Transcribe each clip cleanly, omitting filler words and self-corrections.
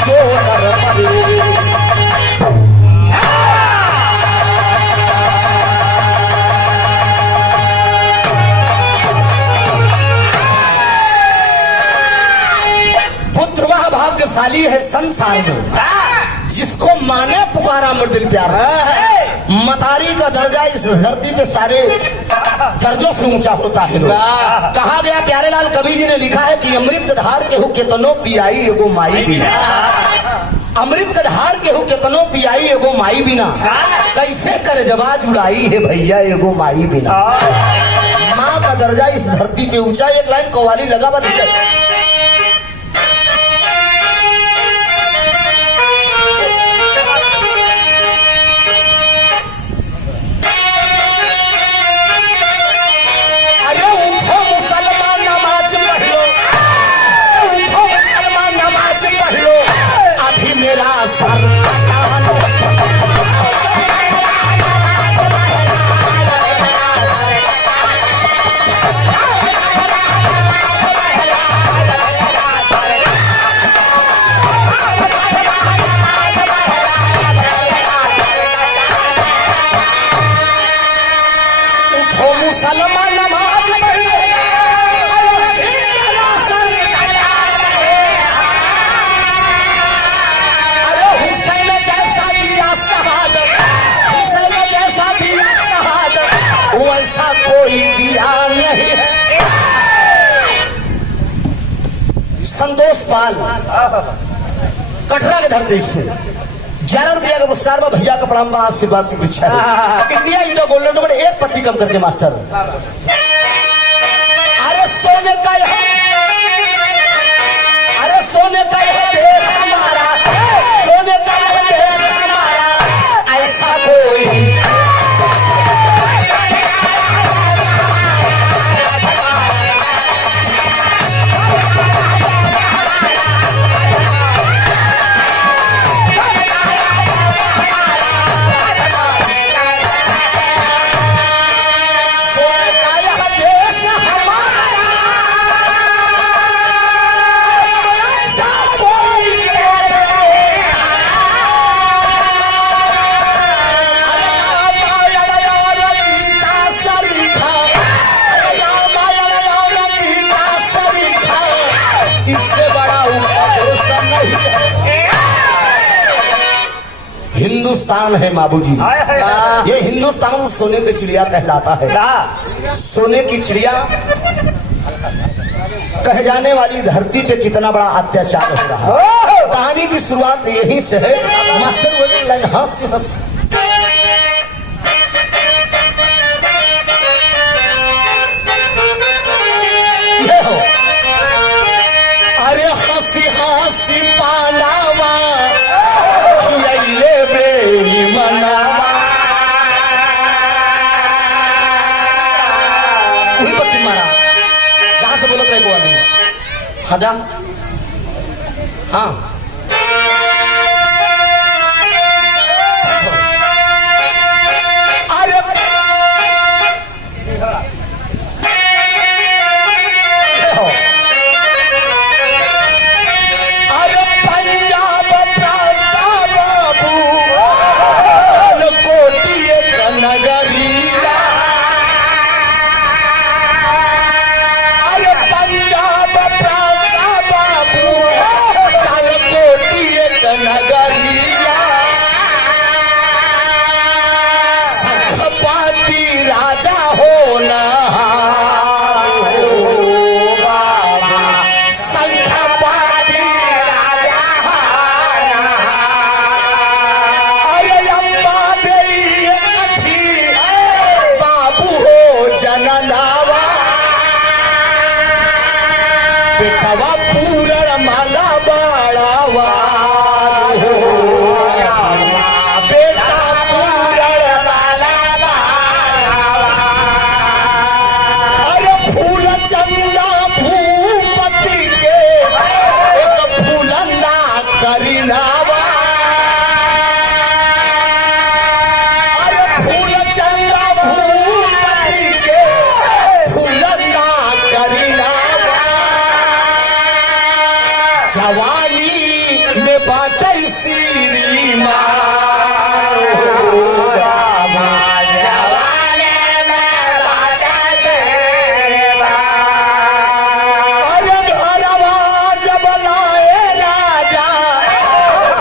जो नर मरे। पुत्र वह भाग्यशाली है संसार में जिसको माने पुकारा मर्दिल प्यार। मतारी का दर्जा इस धरती पे सारे दर्जों से ऊंचा होता है। कहा गया प्यारे लाल कवि जी ने लिखा है कि अमृत धार के हो केतनो पियाई एगो माई बिना। अमृत का धार के हो केतनो पियाई एगो माई बिना। कैसे कर जवा जुड़ाई है भैया एगो माई बिना। माँ का दर्जा इस धरती पे ऊंचा। एक लाइन कव्वाली लगा बता कोई दिया नहीं है। संतोष पाल कटरा के धरती से 11 रुपया का पुरस्कार में भैया का प्रणाम आशीर्वाद की परीक्षा इंडिया इंडो गोल्डन नंबर 1 पत्ती कम करके मास्टर। अरे सोने का अरे सोने का देश हमारा, सोने का देश हमारा, ऐसा कोई हिंदुस्तान है बाबूजी। ये हिंदुस्तान सोने की चिड़िया कहलाता है। सोने की चिड़िया कह जाने वाली धरती पे कितना बड़ा अत्याचार हो रहा है। कहानी की शुरुआत यहीं से है। मास्टर बोले लाइन हंस हंस ये हो। अरे हंसी हंसी पालावा जहां से बोलो को आदमी हाँ हाँ बेटवा पूरण माला बाड़ावा बेटा पूरण माला बाड़ावा। अरे फूल चंदा भूपति के एक फूलंदा करीनावा। अरे फूल चंदा भूपति के फूलंदा करीनावा। जवानी में श्रीमान अरे घरवा जब लाए राजा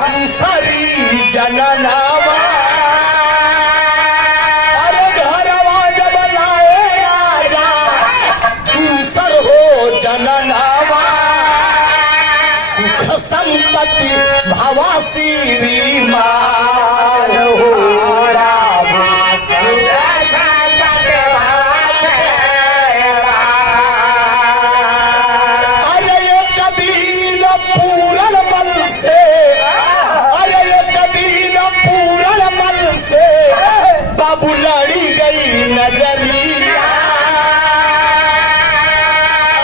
दूसरी जननवा अरे घरवा जब लाए राजा दूसर हो जननवा सुख संपत्ति भवा श्रीमान हो राम अरे ये कभी न पूरन मल से अरे ये कभी न पूरन मल से बाबू लड़ी गई नजरिया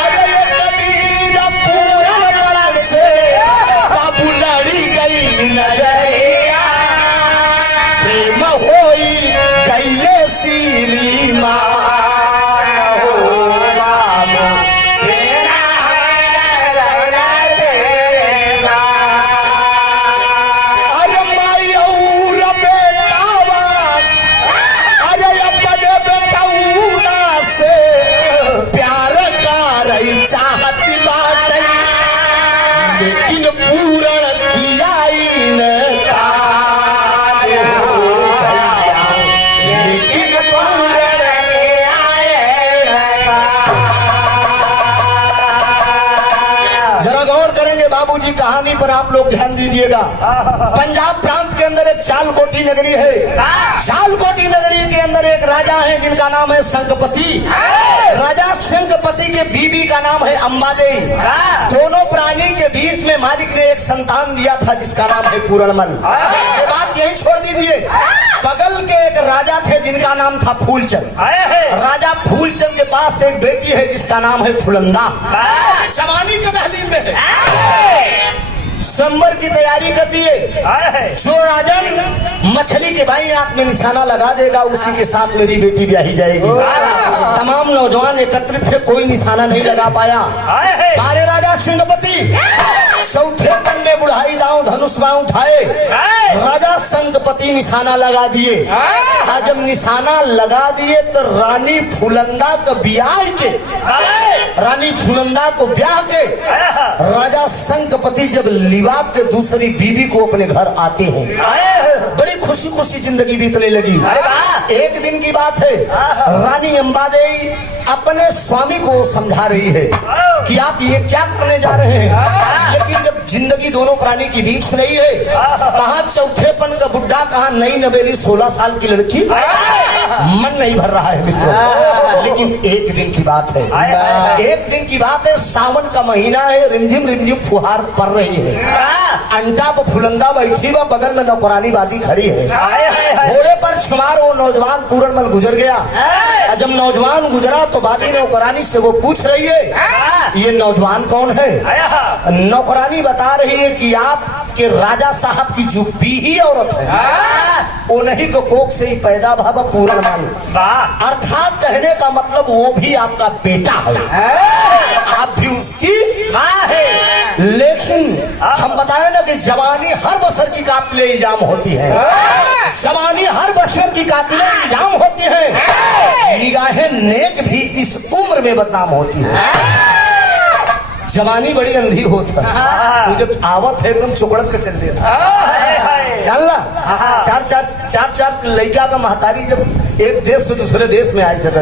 अरे ये कभी न पूरन मल से बाबू लड़ी गई नजरिया प्रेम होई गईले श्रीमान हो राम अरे माई और बेटावा अरे अपने बेटौना से प्यार का रही चाहती बाटे लेकिन पूरण किया इनकार हो गया लेकिन पूरण जरा गौर करेंगे बाबूजी कहानी पर आप लोग ध्यान दीजिएगा। पंजाब प्रांत के अंदर एक चालकोटी नगरी है। चालकोटी नगरी के अंदर एक राजा है जिनका नाम है शंखपति। राजा शंखपति के बीबी का नाम है अंबादेवी। दोनों प्राणी के बीच में मालिक ने एक संतान दिया था जिसका नाम है पूरणमल। ये बात यही छोड़ दीजिए। बगल के एक राजा थे जिनका नाम था फूलचंद। राजा फूलचंद के पास एक बेटी है जिसका नाम है फुलंदा। जवानी के दहलीज में है। संबर की तैयारी कर दिए। जो राजन मछली के भाई आंख में निशाना लगा देगा उसी के साथ मेरी बेटी ब्याही जाएगी। तमाम नौजवान एकत्रित थे, कोई निशाना नहीं लगा पाया। बारे राजा शंखपति चौथे पन में बुढ़ाई दांव धनुष बाण उठाए। राजा शंखपति निशाना लगा दिए। जब निशाना लगा दिए तो रानी फुलंदा को ब्याह के रानी फुलंदा को ब्याह के राजा शंखपति जब लिवा के दूसरी बीवी को अपने घर आते हैं, बड़ी खुशी खुशी जिंदगी बीतने लगी। एक दिन की बात है, रानी अंबादेवी अपने स्वामी को समझा रही है कि आप ये क्या करने जा रहे हैं। लेकिन जब जिंदगी दोनों प्राणी की बीत रही है, कहाँ चौथेपन का बुढ़ा, कहाँ नई नवेली 16 साल की लड़की, मन नहीं भर रहा है मित्रों। लेकिन एक दिन की बात है, एक दिन की बात है, सावन का महीना है, रिमझिम रिमझिम फुहार पड़ रही है। अंटा पर फुलंदा बैठी व बगल में नौकरानी बादी खड़ी है। घोड़े पर सवार वो नौजवान पूरणमल गुजर गया। जब नौजवान गुजरा तो बादी नौकरानी से वो पूछ रही है ये नौजवान कौन है। नौकरानी बता रही है कि आप के राजा साहब की जो बीही औरत है उन्हीं को कोख से ही पैदा भाव पूरणमल, अर्थात कहने का मतलब वो भी आपका बेटा है, आप भी उसकी माँ है। लेकिन हम बताए ना कि जवानी हर बसर की कातिले इल्जाम होती है। जवानी हर बसर की कातिले इल्जाम होती है। निगाहें नेक भी इस उम्र में बदनाम होती है। जवानी बड़ी अंधी होता है, वो जब आवत है एकदम चुकड़त के चल देता जानला। चार लड़का का महतारी जब एक देश से दूसरे देश में आई सकता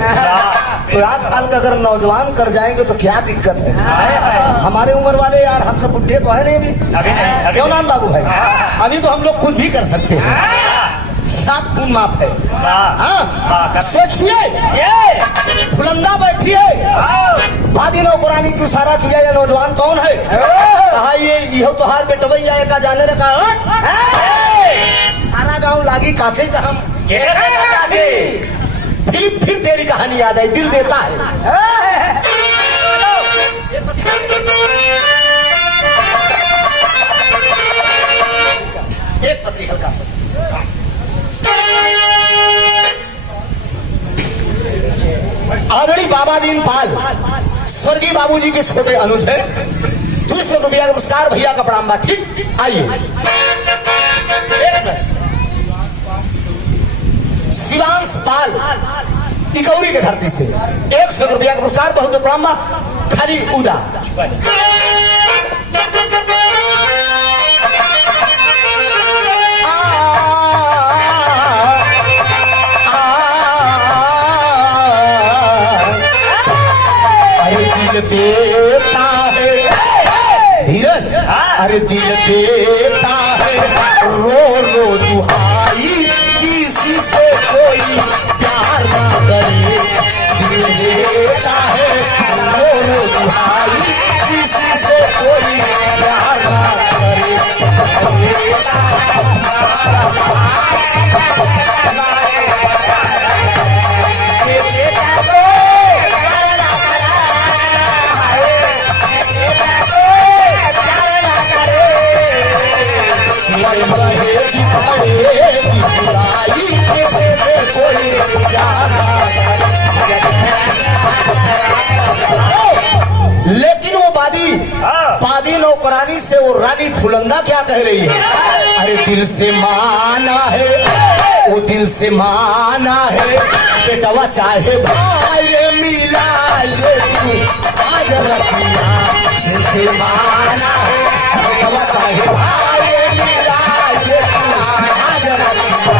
तो आजकल का अगर नौजवान कर जाएंगे तो क्या दिक्कत है। हमारे उम्र वाले यार हमसे बुढ़े तो है नहीं अभी, क्यों नाम बाबू भाई, अभी तो हम लोग कुछ भी कर सकते हैं। 7 खून माफ है। सोचिए फुलंदा बैठी है, बादी नौकरानी की इशारा किया ये नौजवान कौन है। कहा ये तोहार बेटवई आए का जाने रखा सारा गांव लागी काके का हम फिर तेरी कहानी याद आई, दिल देता है। एक पत्ती हल्का सा आदरणीय बाबा दीन पाल स्वर्गीय बाबूजी के छोटे अनुज है। 200 रुपया का पुरस्कार भैया का प्रणाम बा। ठीक आइए। शिवांश पाल टिकौरी के धरती से 100 रुपया का पुरस्कार। बहुत बड़ा खाली उदा देता है धीरज, अरे दिल देता है रो रो दुहाई, किसी से कोई प्यार ना करे। दिल देता है रो रो दुहाई, किसी से कोई प्यार ना करे। लेकिन वो बादी नौकरानी से वो रानी फुलंदा क्या कह रही है? अरे दिल से माना है, वो दिल से माना है, बेटवा चाहे भाई मिला ये तू आज रखिया। दिल से माना है, बेटवा चाहे भाई मिला ये तू आज रखिया।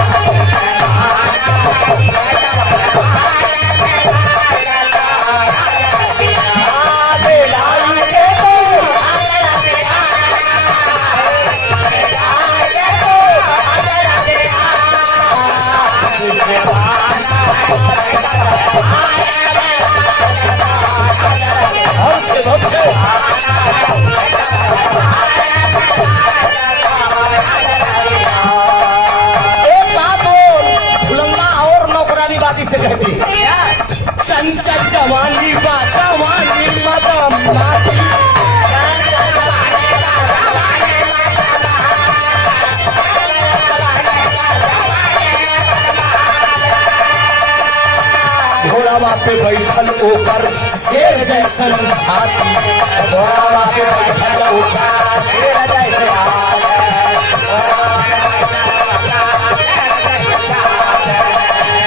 एक बात और फुलंदा और नौकरानी बाती से कहती है, चंचल जवानी बा जवानी मदम माती, घोड़ावा पे बैठल ओकर शेर जैसन छाती, घोड़ावा पे बैठल ओकर शेर जैसन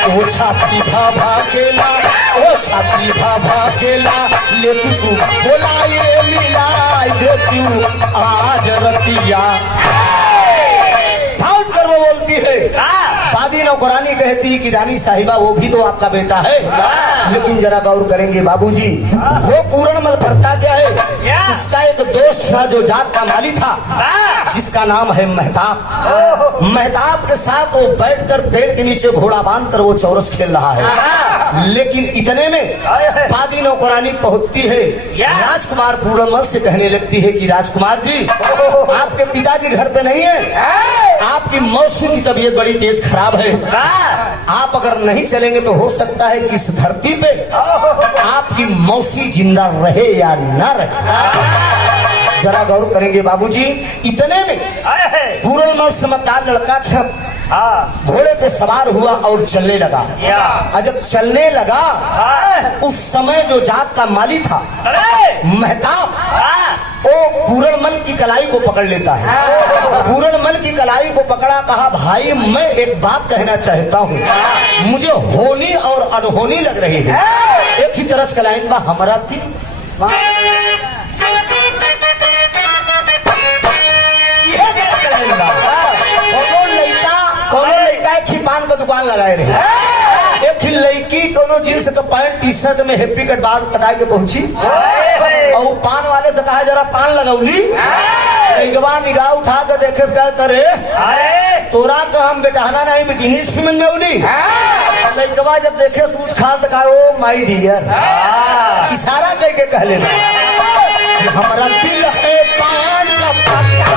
ओ छाती भाभा केला, ओ छाती भाभा केला, ले तू बोलाए मिलाए दे तू आज रतिया। ठाउट कर वो बोलती है, दादी नौकरानी कहती है कि रानी साहिबा वो भी तो आपका बेटा है। लेकिन जरा गौर करेंगे बाबूजी, वो पूरणमल पड़ता क्या है? उसका एक दोस्त था जो जात का माली था, जिसका नाम है मेहताब। मेहताब के साथ वो बैठकर पेड़ के नीचे घोड़ा बांधकर वो चौरस खेल रहा है। लेकिन इतने में दादी नौकरानी पहुंचती है, राजकुमार पूरणमल से कहने लगती है कि राजकुमार जी, आपके पिताजी घर पे नहीं है, आपकी मौसी की तबीयत बड़ी तेज खराब है, आप अगर नहीं चलेंगे तो हो सकता है कि इस धरती पे आपकी मौसी जिंदा रहे या ना रहे। जरा गौर करेंगे बाबूजी, इतने में पूरणमल समझदार लड़का था, घोड़े पे सवार हुआ और चलने लगा। और जब चलने लगा उस समय जो जात का माली था मेहताब, वो पूरणमल की कलाई को पकड़ लेता है। पूरणमल की कलाई को पकड़ा, कहा भाई मैं एक बात कहना चाहता हूँ, मुझे होनी और अनहोनी लग रही है। एक ही तरह कलाइन बा हमारा थी, पान का दुकान लगाए रहे। एक ही लड़की कोनो जींस का पैंट टी शर्ट में हैप्पी कट बाल कटा के पहुंची और पान वाले से कहा जरा पान लगौली। एक बार निगाह उठा कर देखे करे तोरा तो हम बेटाना नहीं बेटी समझ में उली। एक बार जब देखे सूझ खान तो कहा ओ माय डियर, इशारा करके कह लेना हमारा दिल है पान का पत्ता,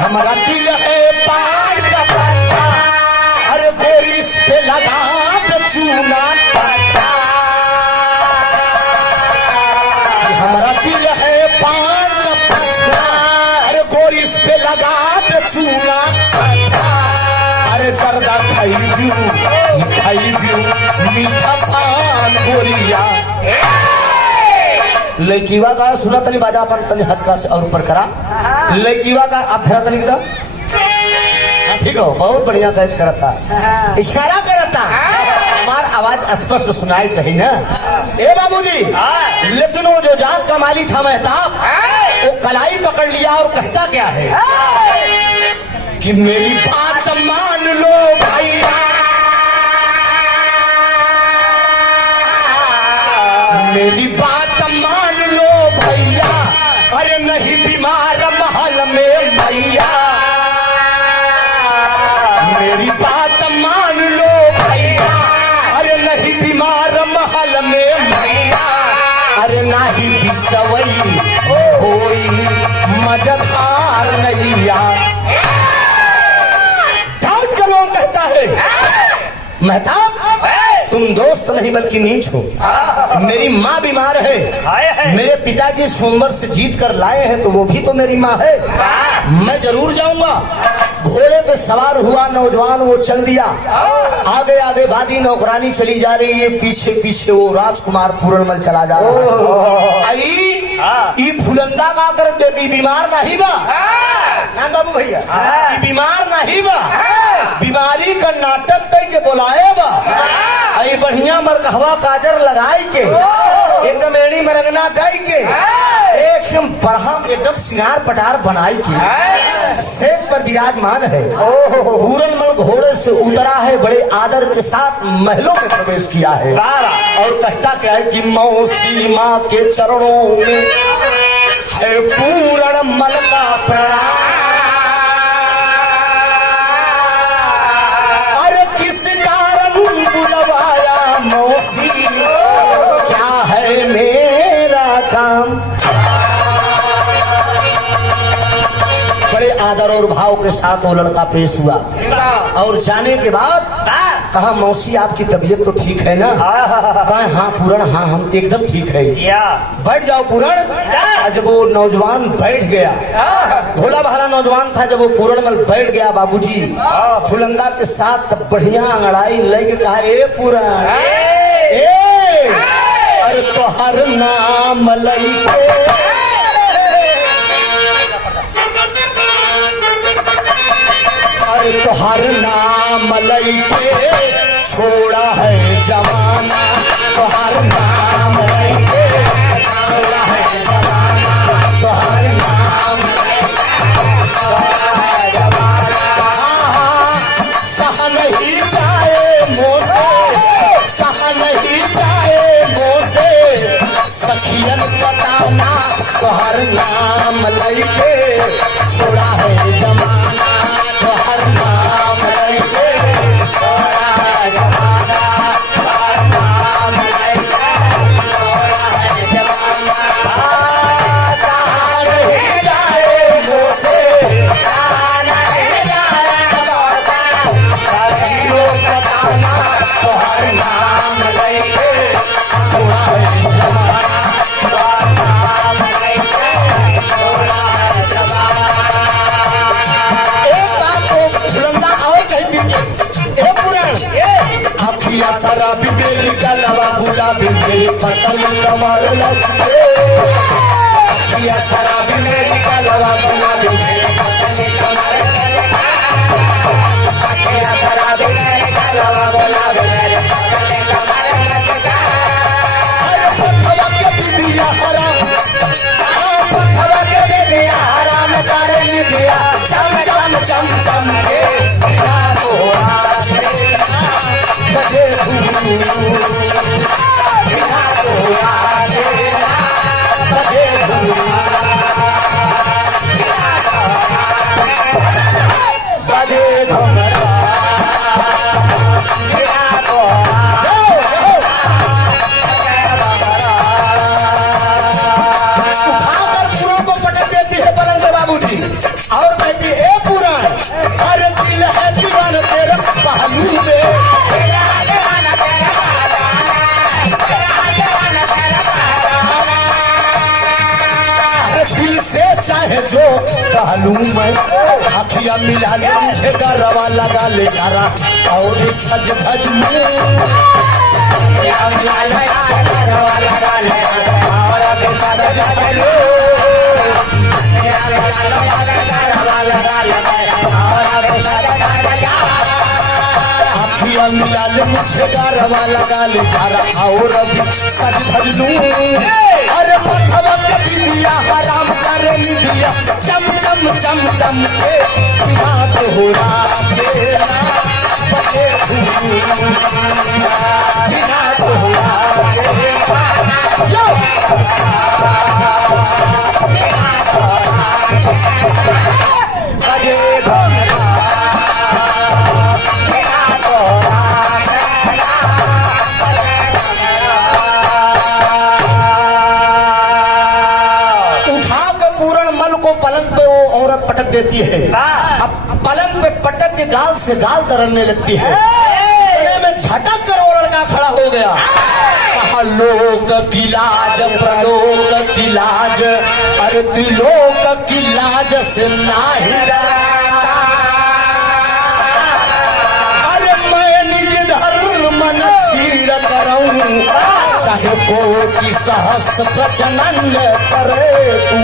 हमारा दिल है पान का पत्ता, अरे गोरी इस पे लगा दे चूना पत्ता। हमारा दिल है पान का पत्ता, अरे गोरी इस पे लगा दे चूना पत्ता। अरे जर्दा खाई मीठा पान गोरिया। लड़कीवा का सुना तनी बाजा अपन तनी हथका से और ऊपर करा। लड़कीवा का आप फेरा तनी का ठीक हो, बहुत बढ़िया कैच करता, इशारा करता, हमार आवाज स्पष्ट सुनाई चाहिए ना। ए बाबूजी, लेकिन वो जो जात का माली था मेहताब, वो कलाई पकड़ लिया और कहता क्या है कि मेरी बात मान लो भैया, मेरी बात मान लो भैया, अरे नहीं बीमार महल में मैया, मेरी बात मान लो भैया, अरे नहीं बीमार महल में मैया, अरे नाही बिचवई कोई मजधार नैया। डाउट करो कहता है मेहताब, तुम दोस्त नहीं बल्कि नीच हो। मेरी माँ बीमार है, मेरे पिताजी सोमवार से जीत कर लाए हैं, तो वो भी तो मेरी माँ है, मैं जरूर जाऊंगा। घोड़े पे सवार हुआ नौजवान, वो चल दिया, आगे आगे बादी नौकरानी चली जा रही है, पीछे पीछे वो राजकुमार पूरनमल चला जा रहा है। फुलंदा का कर बेटी बीमार नहीं बा बाबू भैया, बीमार नहीं बा, बीमारी का नाटक कई के बोलाए बा, आई बढ़िया मरकहवा काजर लगाई के, एकदम एड़ी मरगना गई के, एकदम बढ़ा एकदम सिंगार पटार बनाई के सेत पर विराजमान है। पूरनमल घोड़े से उतरा है, बड़े आदर के साथ महलों में प्रवेश किया है और कहता क्या है कि मौसी माँ के चरणों में है पूरनमल का प्रणाम, अरे किस कारण बुलवाया मौसी, क्या है मेरा काम। बड़े आदर और भाव के साथ वो लड़का पेश हुआ और जाने के बाद कहा मौसी आपकी तबीयत तो ठीक है ना? कहा हाँ पूरण, हाँ हम एकदम ठीक है, बैठ जाओ पूरण। जब वो नौजवान बैठ गया, भोला भाला नौजवान था, जब वो पूरणमल बैठ गया बाबूजी फुलंदा के साथ, तब बढ़िया अंगड़ाई लेके कहा ए पूरण, अरे तोहर नाम लइके अरे तोहर नाम लइके छोड़ा है जमाना, तोहर नाम लइके छोड़ा है जमाना, तोहर नाम छोड़ा है जमाना। सह नहीं जाए मोसे, सह नहीं जाए मोसे, सखियन बताना, तोहर नाम लइके छोड़ा है जमाना, तोहर नाम लइके छोड़ा है जमाना, तोहर नाम लइके छोड़ा है जमाना। कहाँ नहीं जाए मोसे, कहाँ नहीं जाए मोसे, सखियों बताना, तोहर नाम लइके छोड़ा है जमाना, तोहर नाम लइके छोड़ा है जमाना। अखिया शराबी बेली गलवा गुलाबी मेरी पतली कमर लचके, अखिया शराबी मेरी गलवा गुलाबी मेरी पतली कमर लचके, अखिया शराबी मेरी गलवा गुलाबी मेरी पतली कमर लचके। अरे पथवा के बिदिया हराम, पथवा के बिदिया हराम करे दिया, चम चम चम चम के बजे बिना तो आगे बजे बजे घुमरा बिना तो उठाकर पूरों को पटक देती है पलंग पे बाबूजी और कहती है ए पूरा, अरे दिल है दीवाना तेरे पहलू में, दिल से चाहे जो कहलू मैं, अखिया मिला ले मुझे गरवा लगा ले जारा और सज धज में, अखिया मिला ले गरवा लगा ले और सज धज लो, अखिया मिला ले गरवा लगा ले और सज लाल लाल मुझे गारवा लगा ले झारा और अभी सज धर लूं अरे मथवा के बिंदिया हराम करे निदिया चम चम चम चम के बात हो रहा के ना बटे बात हो रहा के यो सजे पलंग पे वो औरत पटक देती है। अब पलंग पे पटक के गाल से गाल दरड़ने लगती है। गले में झटक कर वो लड़का खड़ा हो गया। कहा लोक की लाज प्रलोक की लाज अरे त्रिलोक की लाज से नाही डरता अरे मैं निज धर्म न छीड़ करऊं चाहे कोटि सहस्र प्रचनन करे तू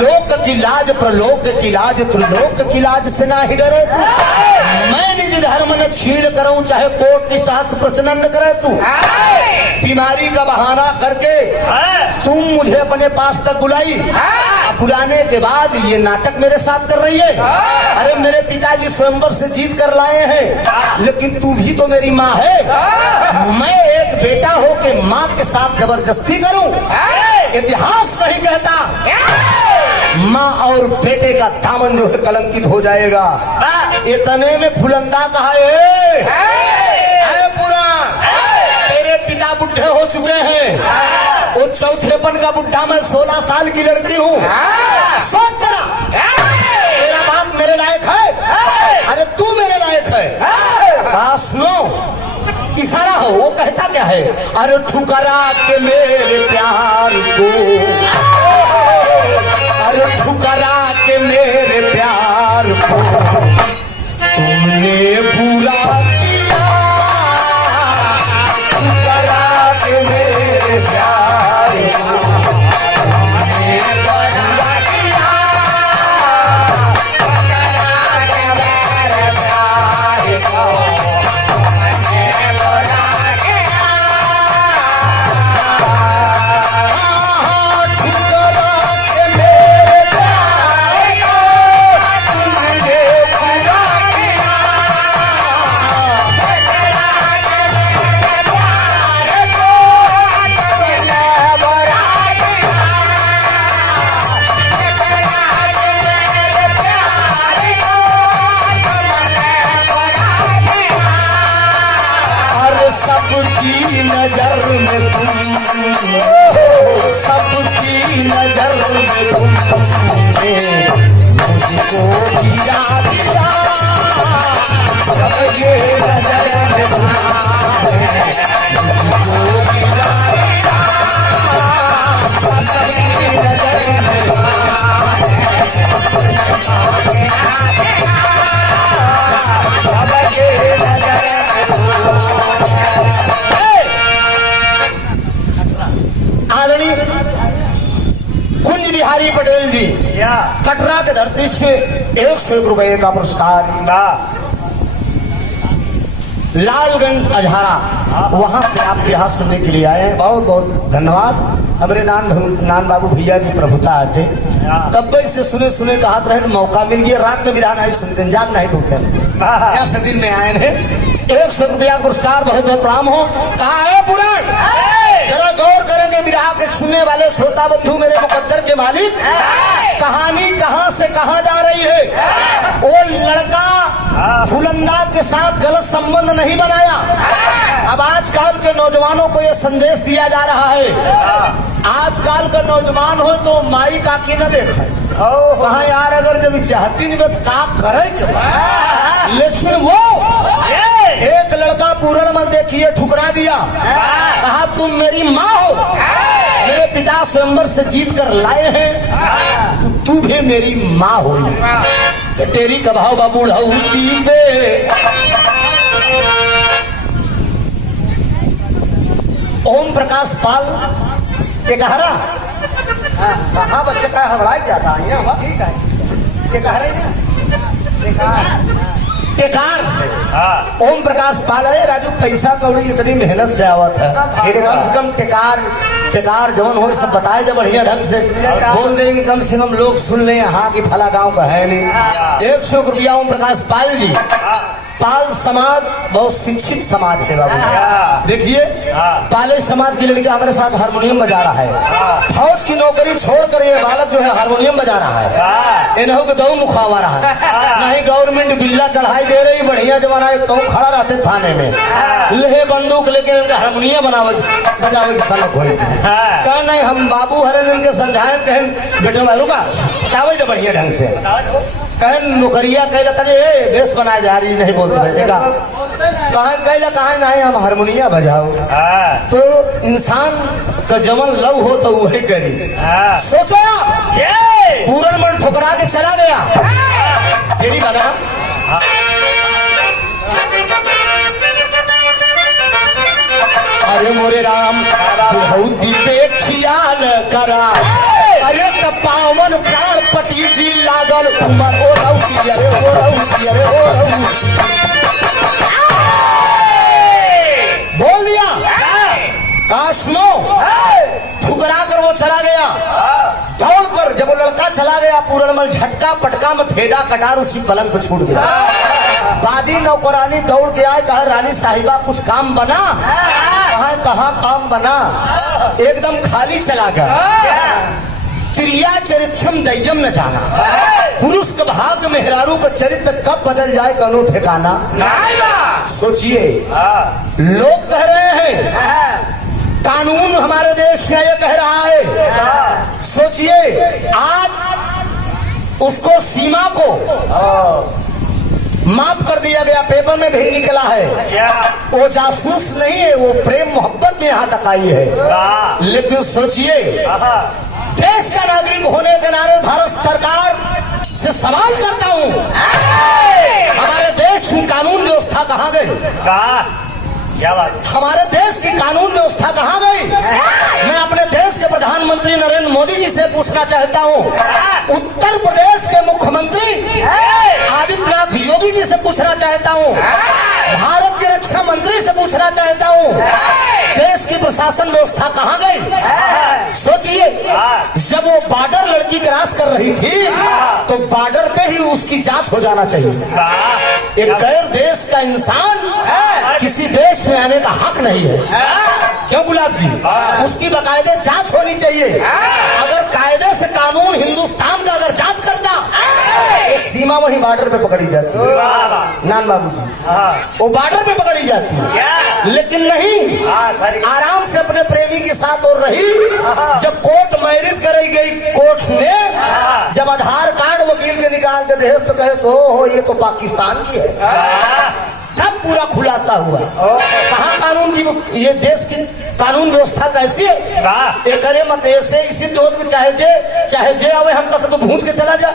लोक की लाज प्रलोक की लाज त्रिलोक की लाज से ना ही डरे तू मैं निज धर्म न छीड़ करूं चाहे कोटि सहस्र प्रचनन करे तू बीमारी का बहाना करके तुम मुझे अपने पास तक बुलाई बुलाने के बाद ये नाटक मेरे साथ कर रही है। अरे मेरे पिताजी स्वयंवर से जीत कर लाए हैं लेकिन तू भी तो मेरी माँ है। मैं एक बेटा हो के माँ के साथ जबरदस्ती करूं इतिहास नहीं कहता माँ और बेटे का दामन जो है कलंकित हो जाएगा। इतने में फुलंदा कहा पुराण तेरे पिता बुढ़े हो चुके हैं वो चौथेपन का बुढ़ा मैं 16 साल की लड़की हूँ सोच जरा तेरा बाप मेरे लायक है अरे तू मेरे लायक है। सुनो इशारा हो वो कहता क्या है अरे ठुकरा के मेरे प्यार को अरे ठुकरा के मेरे प्यार को तुमने बुरा किया ठुकरा के मेरे प्यार को तुमने बुरा किया ठुकरा के मेरे प्यार को सबकी नजर में तुम सबकी नजर में तुमने मुझको गिरा दिया सबके नजर में तुमने मुझको गिरा दिया सबकी नजर में सबके नजर आदरणीय कुंज बिहारी पटेल जी कटरा के धरती से 101 रुपए का पुरस्कार लालगंज अजहारा वहां से आप बिहार सुनने के लिए आए हैं बहुत बहुत धन्यवाद। हमारे नान बाबू भैया की प्रभुता थे तब से सुने सुने कहा रहे मौका मिल गया रात में बिरान आई सुनते जान नहीं भूखे ऐसे दिन में आए हैं 100 रुपया पुरस्कार बहुत बहुत प्रणाम हो। कहा है पुराण जरा गौर करेंगे विराह के सुनने वाले श्रोता बंधु मेरे मुकद्दर के मालिक कहानी कहां से कहां जा रही है। वो लड़का फुलंदा के साथ गलत संबंध नहीं बनाया। अब आजकल के नौजवानों को यह संदेश दिया जा रहा है आजकल का नौजवान हो तो माई काकी न देखा कहा यार अगर जब चाहती नहीं तो का करेंगे लेकिन वो एक लड़का पूरणमल देखिए ठुकरा दिया कहा तुम मेरी माँ हो मेरे पिता स्वयंवर से जीत कर लाए हैं तू भी मेरी माँ हो तो तेरी कभाव बाबूढ़ी पे ओम प्रकाश पाल एक हरा कहा बच्चे का हड़बड़ा क्या था ठीक है टेकार से ओम प्रकाश पाल है राजू। पैसा कौड़ी इतनी मेहनत से आवत है, कम से कम टेकार जवन हो सब बताए जब बढ़िया ढंग से बोल देंगे, कम से कम लोग सुन लें हाँ कि फला गांव का है नहीं। 100 रुपया ओम प्रकाश पाल जी। पाल समाज बहुत शिक्षित समाज है बाबू। देखिए पाले समाज की लड़का हमारे साथ हारमोनियम बजा रहा है। फौज की नौकरी छोड़कर ये बालक जो है हारमोनियम बजा रहा है। इन्हों को दो मुखावा रहा है, नहीं गवर्नमेंट बिल्ला चढ़ाई दे रही। बढ़िया जमाना है, कहूँ खड़ा रहते थाने में ले बंदूक लेके इनका हारमोनियम बजावे की सनक हो। कहा नहीं हम बाबू हरे इनके समझाए, कहें बेटे मारू का चावे तो बढ़िया ढंग से कहें नौकरिया कह बेस बनाए जा रही नहीं बोलते भेजेगा कहा नहीं हम हारमोनिया बजाओ। तो इंसान का जवन लव हो तो वही करी। सोचो पूरन मन ठुकरा के चला गया तेरी बना। अरे मोरे राम बहुत पे ख्याल करा। अरे त पावन प्राणपति जी लागल उमर ओ रौती अरे ओ रौती अरे ओ रौती बोल दिया। कहा सुनो, ठुकरा कर वो चला गया। दौड़ कर जब वो लड़का चला गया पूरनमल झटका पटका में ठेडा कटार उसी पलंग पे छूट गया। बादी नौकरानी दौड़ के आए, कहा रानी साहिबा कुछ काम बना? कहा काम बना, एकदम खाली चला गया। क्रिया चरित्रम दैयम न जाना, पुरुष का भाग मेहरारू का चरित्र कब बदल जाए कनो ठिकाना। सोचिए लोग कह रहे हैं, कानून हमारे देश में ये कह रहा है। सोचिए आज उसको सीमा को माफ कर दिया गया, पेपर में भी निकला है। वो जासूस नहीं है, वो प्रेम मोहब्बत में यहाँ तक आई है। लेकिन सोचिए देश का नागरिक होने के नाते भारत सरकार से सवाल करता हूँ, हमारे देश की कानून व्यवस्था कहाँ गई? क्या बात? हमारे देश की कानून व्यवस्था कहाँ गई? मैं अपने देश के प्रधानमंत्री नरेंद्र मोदी जी से पूछना चाहता हूँ, उत्तर प्रदेश के मुख्यमंत्री आदित्यनाथ योगी जी से पूछना चाहता हूँ, भारत के रक्षा मंत्री से पूछना चाहता हूँ, देश की प्रशासन व्यवस्था कहाँ गई? सोचिए जब वो बॉर्डर लड़की क्रॉस कर रही थी तो बॉर्डर पे ही उसकी जांच हो जाना चाहिए। एक गैर देश का इंसान किसी देश में आने का हक नहीं है। क्यों गुलाब जी? उसकी बाकायदे जांच होनी चाहिए। अगर कायदे से कानून हिंदुस्तान का अगर जांच करता तो सीमा वही बॉर्डर पे पकड़ी जाती है। नान बाबू जी वो बॉर्डर पे पकड़ी जाती है, लेकिन नहीं आराम से अपने प्रेमी के साथ और रही। जब कोर्ट मैरिज कराई गई, कोर्ट ने जब आधार कार्ड वकील के निकाल के दे तो कहे हो ये तो पाकिस्तान की है। तब पूरा खुलासा हुआ कहाँ कानून की ये देश की कानून व्यवस्था कैसी है। एक करे मत ऐसे इसी दौर में चाहे जे आवे हम कस तो भूंज के चला जा,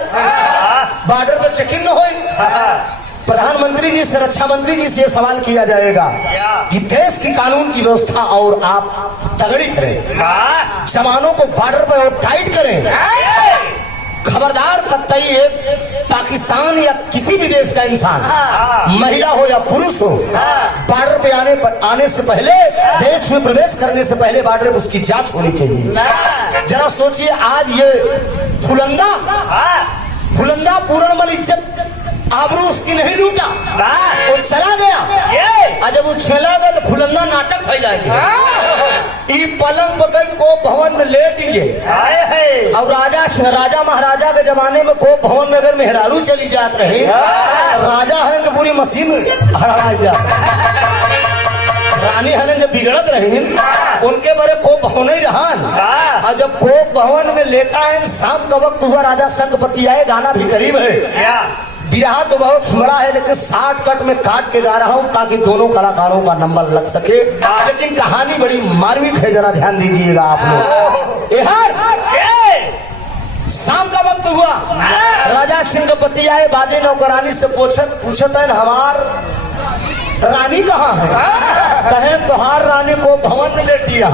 बॉर्डर पर चेकिंग न हो। प्रधानमंत्री जी से रक्षा मंत्री जी से सवाल किया जाएगा कि देश की कानून की व्यवस्था और आप तगड़ी करें, जवानों को बॉर्डर पर और टाइट करें। खबरदार कतई एक पाकिस्तान या किसी भी देश का इंसान महिला हो या पुरुष हो बॉर्डर पे आने से पहले, देश में प्रवेश करने से पहले बॉर्डर पे उसकी जांच होनी चाहिए। जरा सोचिए आज ये फुलंदा पूरनमल इज्जत आबरू उसकी नहीं लूटा, वो चला गया। जब वो चला गया तो फुलंदा नाटक हो जाएगा। पलंग पकड़ को भवन में लेट गए। और राजा महाराजा के जमाने में को भवन में अगर मेहरारू चली जात रहे, राजा है कि पूरी मशीन हड़ा जा, रानी हन जब बिगड़त रही उनके बारे को भवन ही रहा। और जब को भवन में लेटा है, शाम का वक्त हुआ, राजा संगपति आए, गाना भी करीब है। बिरहा तो बहुत बड़ा है लेकिन 60 कट में काट के गा रहा हूँ ताकि दोनों कलाकारों का नंबर लग सके। लेकिन कहानी बड़ी मार्मिक है, जरा ध्यान दीजिएगा आप लोग। शाम का वक्त हुआ, राजा सिंहपति आए, बाजे नौकरानी से पूछत है हमार रानी कहाँ है? कहे तुहार रानी को भवन में लेटिया।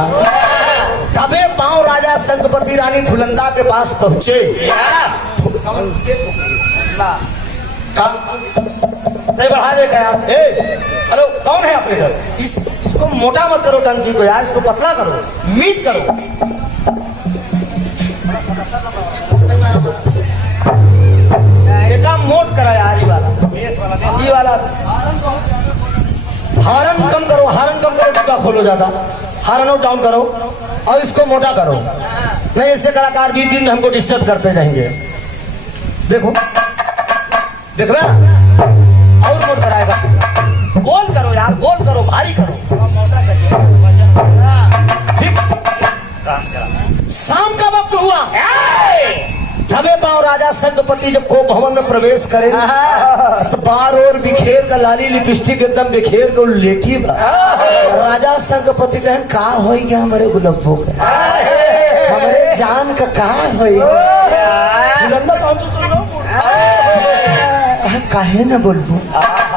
दबे पांव राजा संगपति रानी फुलंदा के पास पहुंचे। बढ़ा दे क्या आप? हेलो, कौन है ऑपरेटर? इसको मोटा मत करो टंकी को यार, इसको पतला करो, मीट करो। काम मोट करा यार, ये वाला हारन कम करो, हारन कम करो, टुकड़ा खोलो ज्यादा, हारन आउट डाउन करो और इसको मोटा करो, नहीं ऐसे कलाकार बीच बीच में हमको डिस्टर्ब करते रहेंगे। देखो देख रहा, और मोट कराएगा, गोल करो यार, गोल करो, भारी करो। शाम का वक्त हुआ, धबे पांव राजा संगपति जब को भवन में प्रवेश करे तो बार और बिखेर का लाली लिपस्टिक एकदम बिखेर के लेटी बा। राजा संगपति कहन का होई क्या हमारे गुलब्बो का, हमारे जान का का होई काहे न बोलबू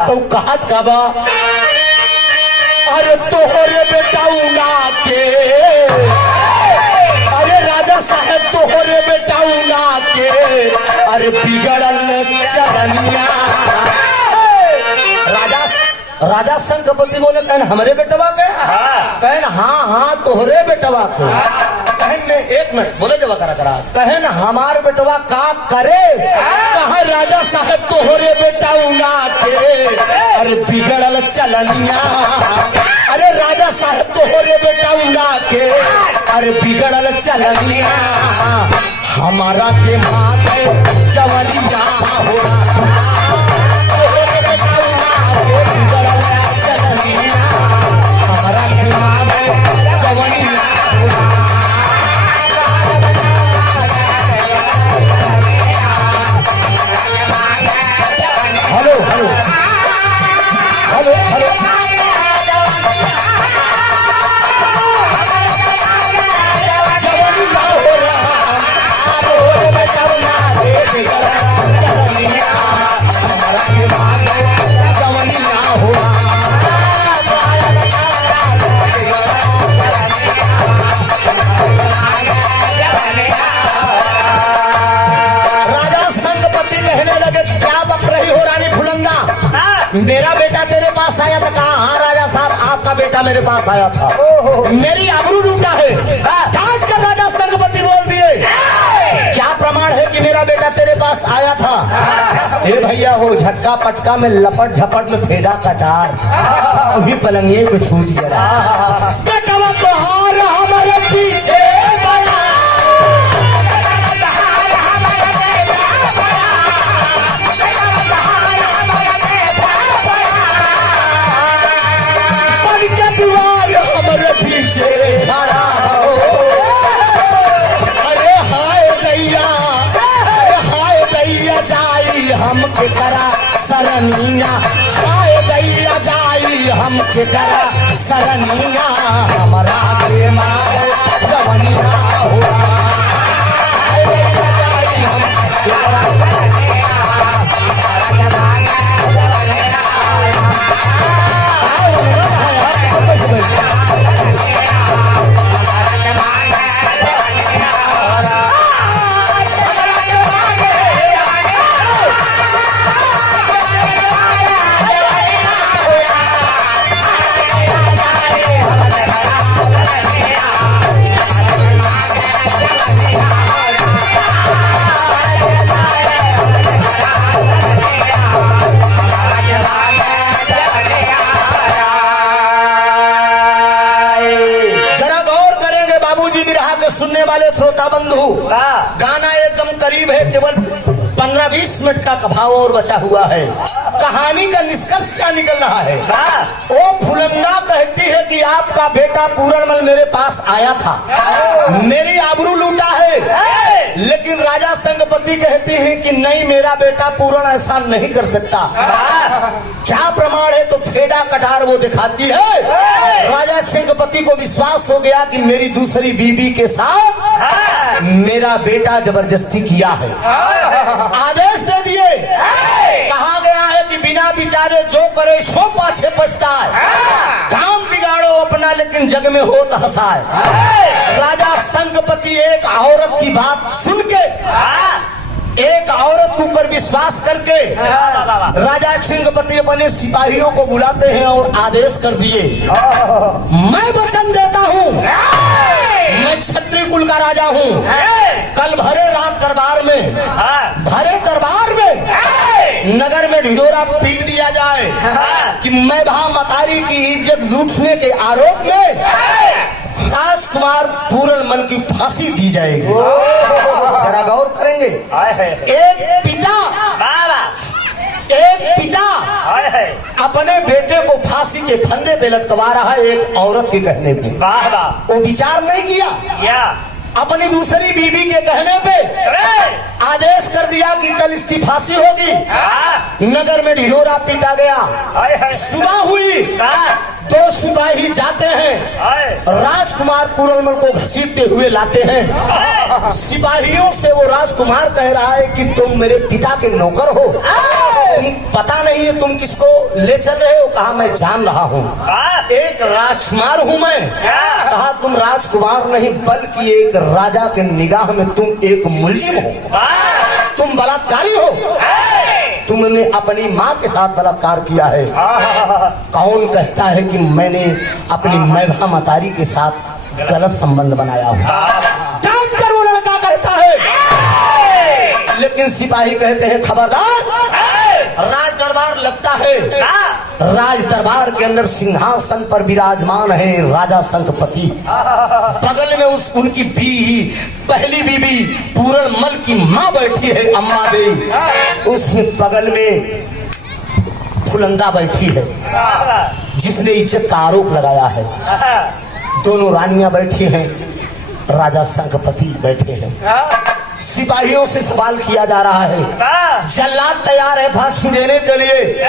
तो कहत का बा, अरे तोहरे बेटा उना के, अरे राजा साहब तोहरे बेटा उना के, अरे बिगड़ल चलनिया। राजा संगपति बोले कहन हमरे बेटवा के, कहन हाँ हाँ तोहरे बेटवा के, कहन में एक मिनट बोले जब करा कहन हमार बेटवा का करे, कहा राजा साहब तोहरे बेटा उना के, अरे बिगड़ल चलनिया। अरे राजा साहब तोहरे बेटा उना के, अरे बिगड़ल चलनिया, हमारा के माथे जवनिया हो, तोहरे बेटा उना के बिगड़ल चलनिया, हमारा के माथे जवनिया हो। हेलो हेलो हेलो हेलो, मेरा बेटा तेरे पास आया था, कहा हाँ राजा साहब आपका बेटा मेरे पास आया था, मेरी आबरू लूटा है। डांट कर राजा संगपति बोल दिए, क्या प्रमाण है कि मेरा बेटा तेरे पास आया था? ए भैया हो झटका पटका में लपट झपट में फेदा कटार, अभी पलंगे पे छूट गया। बेटवा तो हार हमारे पीछे हमके करा सरनिया, हाय दैया जाई हमके करा सरनिया, हमारा के मारे जवनिया हुआ, हाय दैया जाई हमके करा सरनिया, सुनने वाले श्रोता बंधु, गाना एकदम करीब है, केवल 15-20 मिनट का भाव और बचा हुआ है। कहानी का निष्कर्ष क्या निकल रहा है? ओ फुलंदा कहती है कि आपका बेटा पूरणमल मेरे पास आया था, मेरी आबरू लूटा है, लेकिन राजा संगपति कहती है कि नहीं मेरा बेटा पूरण ऐसा नहीं कर सकता। क्या प्रमाण है? तो फेडा कटार वो दिखाती है। राजा संगपति को विश्वास हो गया कि मेरी दूसरी बीबी के साथ मेरा बेटा जबरदस्ती किया है। आदेश दे दिए, कहा गया है कि बिना विचारे जो करे सो पाछे पछताए, काम बिगाड़ो अपना लेकिन जग में हो तो हंसाए। राजा संगपति एक औरत की बात सुन के एक औरत के ऊपर विश्वास करके राजा सिंहपति अपने सिपाहियों को बुलाते हैं और आदेश कर दिए, मैं वचन देता हूँ, मैं क्षत्रिय कुल का राजा हूँ, कल भरे रात दरबार में, भरे दरबार में नगर में ढिंढोरा पीट दिया जाए कि मैं भा मतारी की इज्जत लूटने के आरोप में राजकुमार पूरनमल की फांसी दी जाएगी। जरा गौर करेंगे, एक पिता अपने बेटे को फांसी के फंदे पे लटकवा रहा है एक औरत के कहने पे। वो विचार नहीं किया, अपनी दूसरी बीवी के कहने पे आदेश कर दिया कि कल इसकी फांसी होगी। नगर में ढिंढोरा पीटा गया। सुबह हुई, दो सिपाही जाते हैं, राजकुमार पूरनमल को घसीटते हुए लाते हैं। सिपाहियों से वो राजकुमार कह रहा है कि तुम मेरे पिता के नौकर हो, तुम पता नहीं है तुम किसको ले चल रहे हो। कहा मैं जान रहा हूँ, एक राजकुमार हूँ मैं। कहा तुम राजकुमार नहीं बल्कि एक राजा के निगाह में तुम एक मुलजिम हो, तुम बलात्कारी हो, तुमने अपनी माँ के साथ बलात्कार किया है। कौन कहता है कि मैंने अपनी मैभा मतारी के साथ गलत संबंध बनाया हूँ? जानकर वो लड़का कहता है, लेकिन सिपाही कहते हैं खबरदार। राज दरबार लगता है, राज दरबार के अंदर सिंहासन पर विराजमान है राजा शंखपति। बगल में उनकी बीवी, पहली बीवी पूरनमल की माँ बैठी है, अम्मा देवी। उसके बगल में फुलंदा बैठी है जिसने इज्जत का आरोप लगाया है। दोनों रानियां बैठी हैं, राजा शंखपति बैठे हैं। सिपाहियों से सवाल किया जा रहा है, जल्लाद तैयार है फांसी देने के लिए।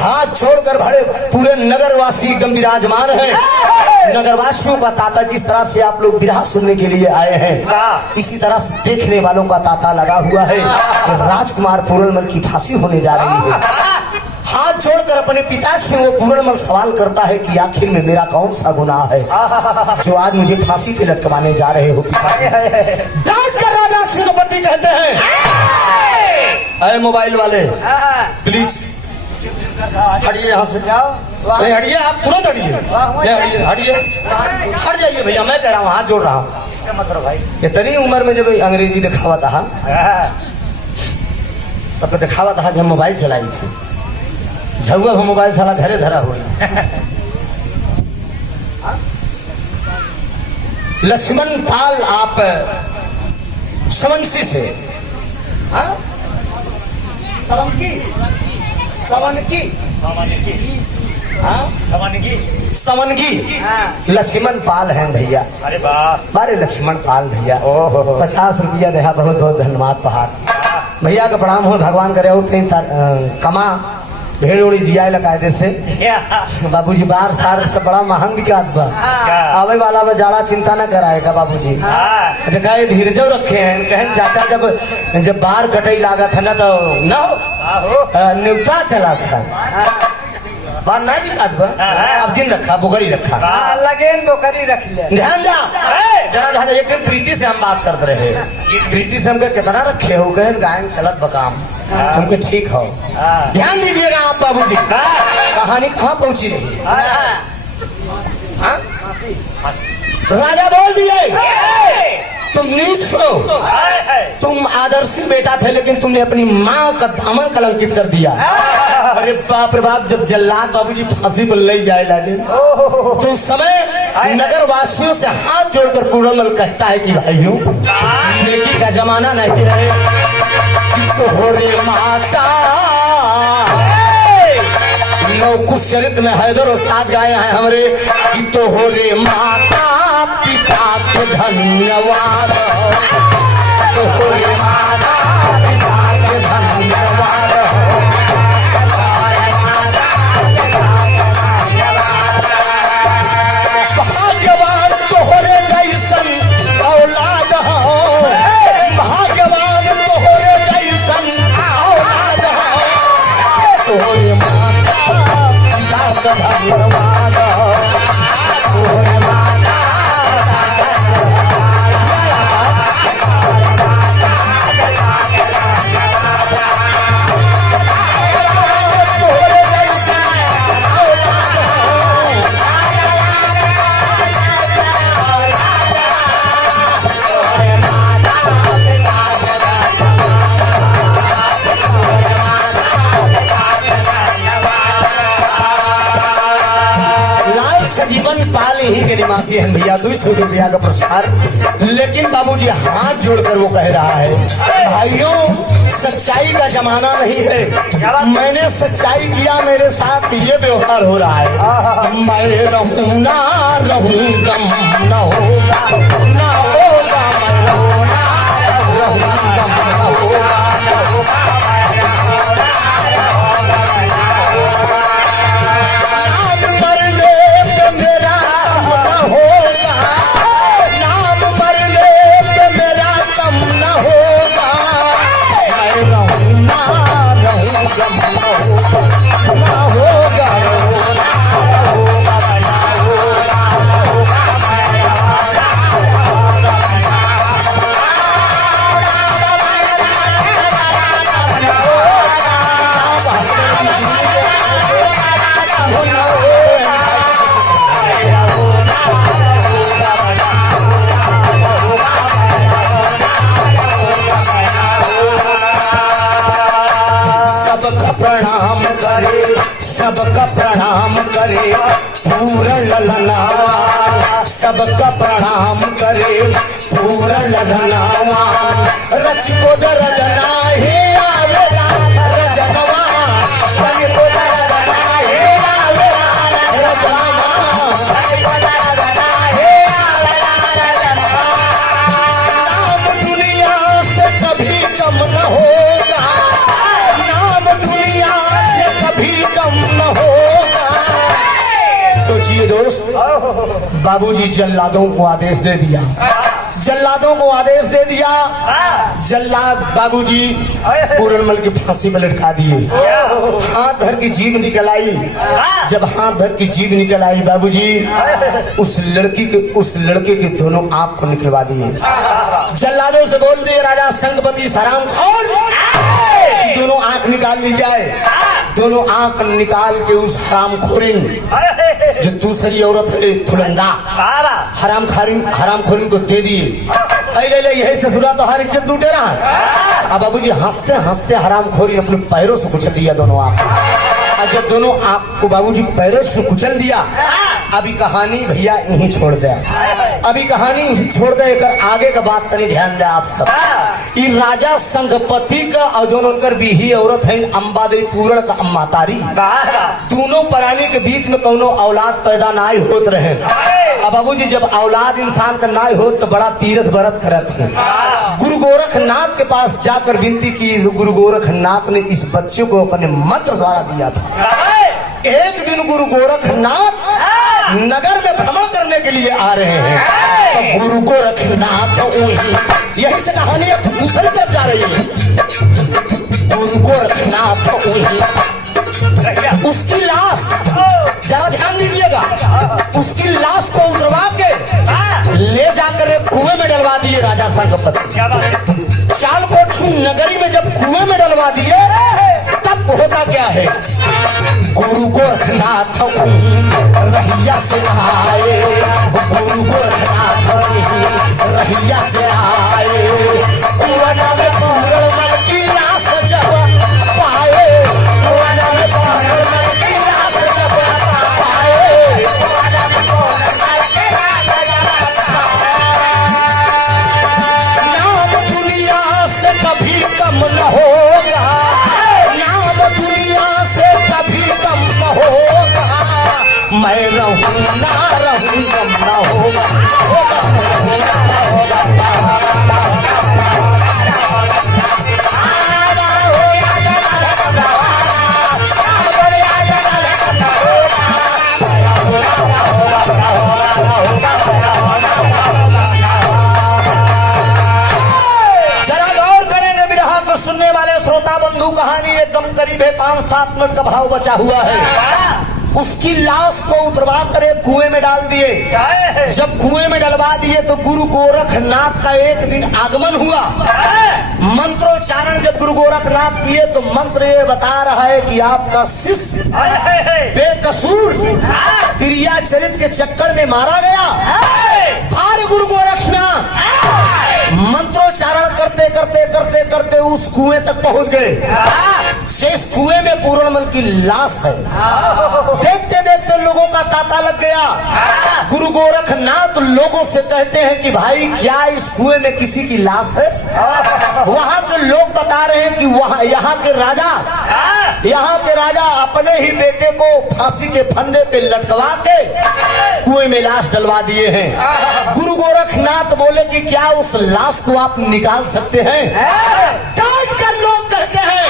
हाथ छोड़कर भरे पूरे नगरवासी एकदम विराजमान है। नगरवासियों का तांता, जिस तरह से आप लोग विरह सुनने के लिए आए हैं, इसी तरह से देखने वालों का तांता लगा हुआ है। राजकुमार पूरनमल की फांसी होने जा रही है। हाथ जोड़कर अपने पिता से वो पूरनमल सवाल करता है कि आखिर में मेरा कौन सा गुनाह है जो आज मुझे फांसी पे लटकवाने जा रहे हो? डांट कर राजा सिंहपति कहते हैं, अरे मोबाइल वाले प्लीज हटिए यहाँ से। नहीं हटिए, आप तुरंत हटिए, हटिए, हट जाइए भैया, मैं कह रहा हूँ, हाथ जोड़ रहा हूँ। इतनी उम्र में जब अंग्रेजी दिखावा था, सबको दिखावा था कि हम मोबाइल चलाई थी, झुआ हम मोबाइल साला घरे धरा हुई। लक्ष्मण पाल आप समनसी से, समनगी लक्ष्मण पाल हैं भैया। अरे बारे लक्ष्मण पाल भैया, 50 रुपया देहा, बहुत बहुत धन्यवाद तोहार भैया का प्रणाम हो। भगवान करे और कहीं कमा भेड़ उड़ी जिया कायदे से। बाबूजी बाहर सार से बड़ा महंग बिकात बा, आवे वाला में ज्यादा चिंता न कराएगा बाबूजी। देखा धीरज रखे हैं, कहें चाचा जब बाहर कटई लागत है ना तो न हो न्यूटा चला था, बार नहीं बिकात बा। अब जिन रखा बोकरी रखा, लगे बोकरी रख ले। ध्यान जा जरा ध्यान। एक दिन प्रीति से हम बात करते रहे, प्रीति से हमको कितना रखे हो, कहें गायन चलत बकाम हमको ठीक हो। ध्यान दीजिएगा आप बाबूजी, कहानी कहाँ पहुंची रही। राजा बोल दिए, तुम नीच हो, तुम आदर्शी बेटा थे लेकिन तुमने अपनी माँ का दामन कलंकित कर दिया। अरे बाप रे बाप, जब जल्लाद बाबूजी फांसी पर ले जाए लगे तो उस समय नगर वासियों से हाथ जोड़कर पूरनमल कहता है कि भाइयों, नेकी का जमाना नहीं रहे। तो हो रे माता, कुछ चरित्र में हैदर उस्ताद गाए हैं हमरे कि तो हो रे माता पिता के धन्यवाद, तो हो रे माता पिता के धन्यवाद। भाग्यवान तो हो रे जैसन औलाद हो, भाग्यवान तो हो रे जैसन औलाद हो, तो हो रे माता पिता का धन्यवाद, तो हो रे माता। हाल ही के निवासी हैं भैया 200 रुपया का पुरस्कार। लेकिन बाबूजी हाथ जोड़कर वो कह रहा है, भाइयों सच्चाई का जमाना नहीं है, मैंने सच्चाई किया, मेरे साथ ये व्यवहार हो रहा है। मैं रहूं ना रहूं गम न होगा, ना होगा मैं रहूं ना रहूं गम न होगा। नाम मरने पे मेरा कम न होगा, नाम मरने पे मेरा कम न होगा। मैं रहूं ना रहूं गम न होगा, ना होगा सबका प्रणाम करे, सबका प्रणाम करे पूर्ण ललनावा, सबका प्रणाम करे पूर्ण ललनावा। रच को दरजना हे आवेला रजनवा, रच को दरजना हे आवेला रजनवा, रच को दरजना हे आवेला रजनवा। नाम दुनिया से कभी कम न होगा, नाम दुनिया से कभी कम न होगा। सोचिए दोस्त, बाबूजी जल्लादों को आदेश दे दिया, जल्लादों को आदेश दे दिया। जल्लाद बाबूजी पूरनमल की फांसी में लटका दिए। हाथ धर की जीभ निकल आई। जब हाथ धर की जीभ निकल आई बाबूजी उस लड़के के दोनों आंख को निकलवा दिए। जल्लादों से बोल दिए, राजा संगपति सराम खोल, दोनों आंख निकाल ली जाए। दोनों आंख निकाल के उस हरामखोरिन जो दूसरी औरत है फुलंदा हरामखोरिन को दे दिए। ले यही ससुरा तो हर इज्जत लूटे रहा है। अब बाबूजी हंसते हंसते हरामखोरी अपने पैरों से कुचल दिया दोनों आंख। और जब दोनों आंख को बाबूजी पैरों से कुचल दिया, अभी कहानी भैया यहीं छोड़ दे, अभी कहानी यहीं छोड़ दे। आगे का बात तनी ध्यान दे आप सब। ये राजा संगपति का और जो उनकर बीही औरत है अंबादेवी पूरण का अम्मातारी, दोनों प्राणी के बीच में कोनो औलाद पैदा ना होत रहे। अब बाबूजी जब औलाद इंसान का ना हो तो बड़ा तीरथ व्रत करत है। गुरु गोरखनाथ के पास जाकर विनती की, गुरु गोरखनाथ ने इस बच्चे को अपने मंत्र द्वारा दिया था। एक दिन गुरु गोरखनाथ नगर में भ्रमण करने के लिए आ रहे हैं तो गुरु गोरखनाथ यही से कहानी दूसरी तरफ जा रही है। गुरु गोरखनाथ उसकी लाश, जरा ध्यान दीजिएगा, उसकी लाश को उतरवा के ले जाकर एक कुएं में डलवा दिए राजा संगपति। चालकोट नगरी में जब कुएं में डलवा दिए तब होता क्या है, गुरु गोरखनाथ रहिया से आए, गुरु गोरखनाथ रहिया से आए। कुआं में पूरनमल की लाश जब पाए, कुआं में पूरनमल की लाश जब पाए, नाम दुनिया से कभी कम न होगा, नाम दुनिया से कभी कम न होगा। मैं रहूं ना रहूं गम न होगा, होगा जरा गौर करेंगे विरहा को सुनने वाले श्रोता बंधु। कहानी एकदम करीब है 5-7 मिनट का भाव बचा हुआ है। उसकी लाश को उतरवा कर एक कुएं में डाल दिए। जब कुएं में डलवा दिए तो गुरु गोरखनाथ का एक दिन आगमन हुआ। मंत्रोच्चारण जब गुरु गोरखनाथ किए तो मंत्र ये बता रहा है कि आपका शिष्य बेकसूर क्रियाचरित के चक्कर में मारा गया। भार गुरु गोरखनाथ मंत्रोच्चारण करते करते करते करते उस कुएं तक पहुंच गए। शेष कुएं में पूर्णमल की लाश है। देखते देखते लोगों का तांता लग गया। गुरु गोरखनाथ लोगों से कहते हैं कि भाई क्या इस कुएं में किसी की लाश है? वहां के लोग बता रहे हैं कि वहां यहाँ के राजा अपने ही बेटे को फांसी के फंदे पे लटकवा के कुएं में लाश डलवा दिए हैं। गुरु गोरखनाथ बोले कि क्या उस लाश को आप निकाल सकते हैं? डांट कर लोग कहते हैं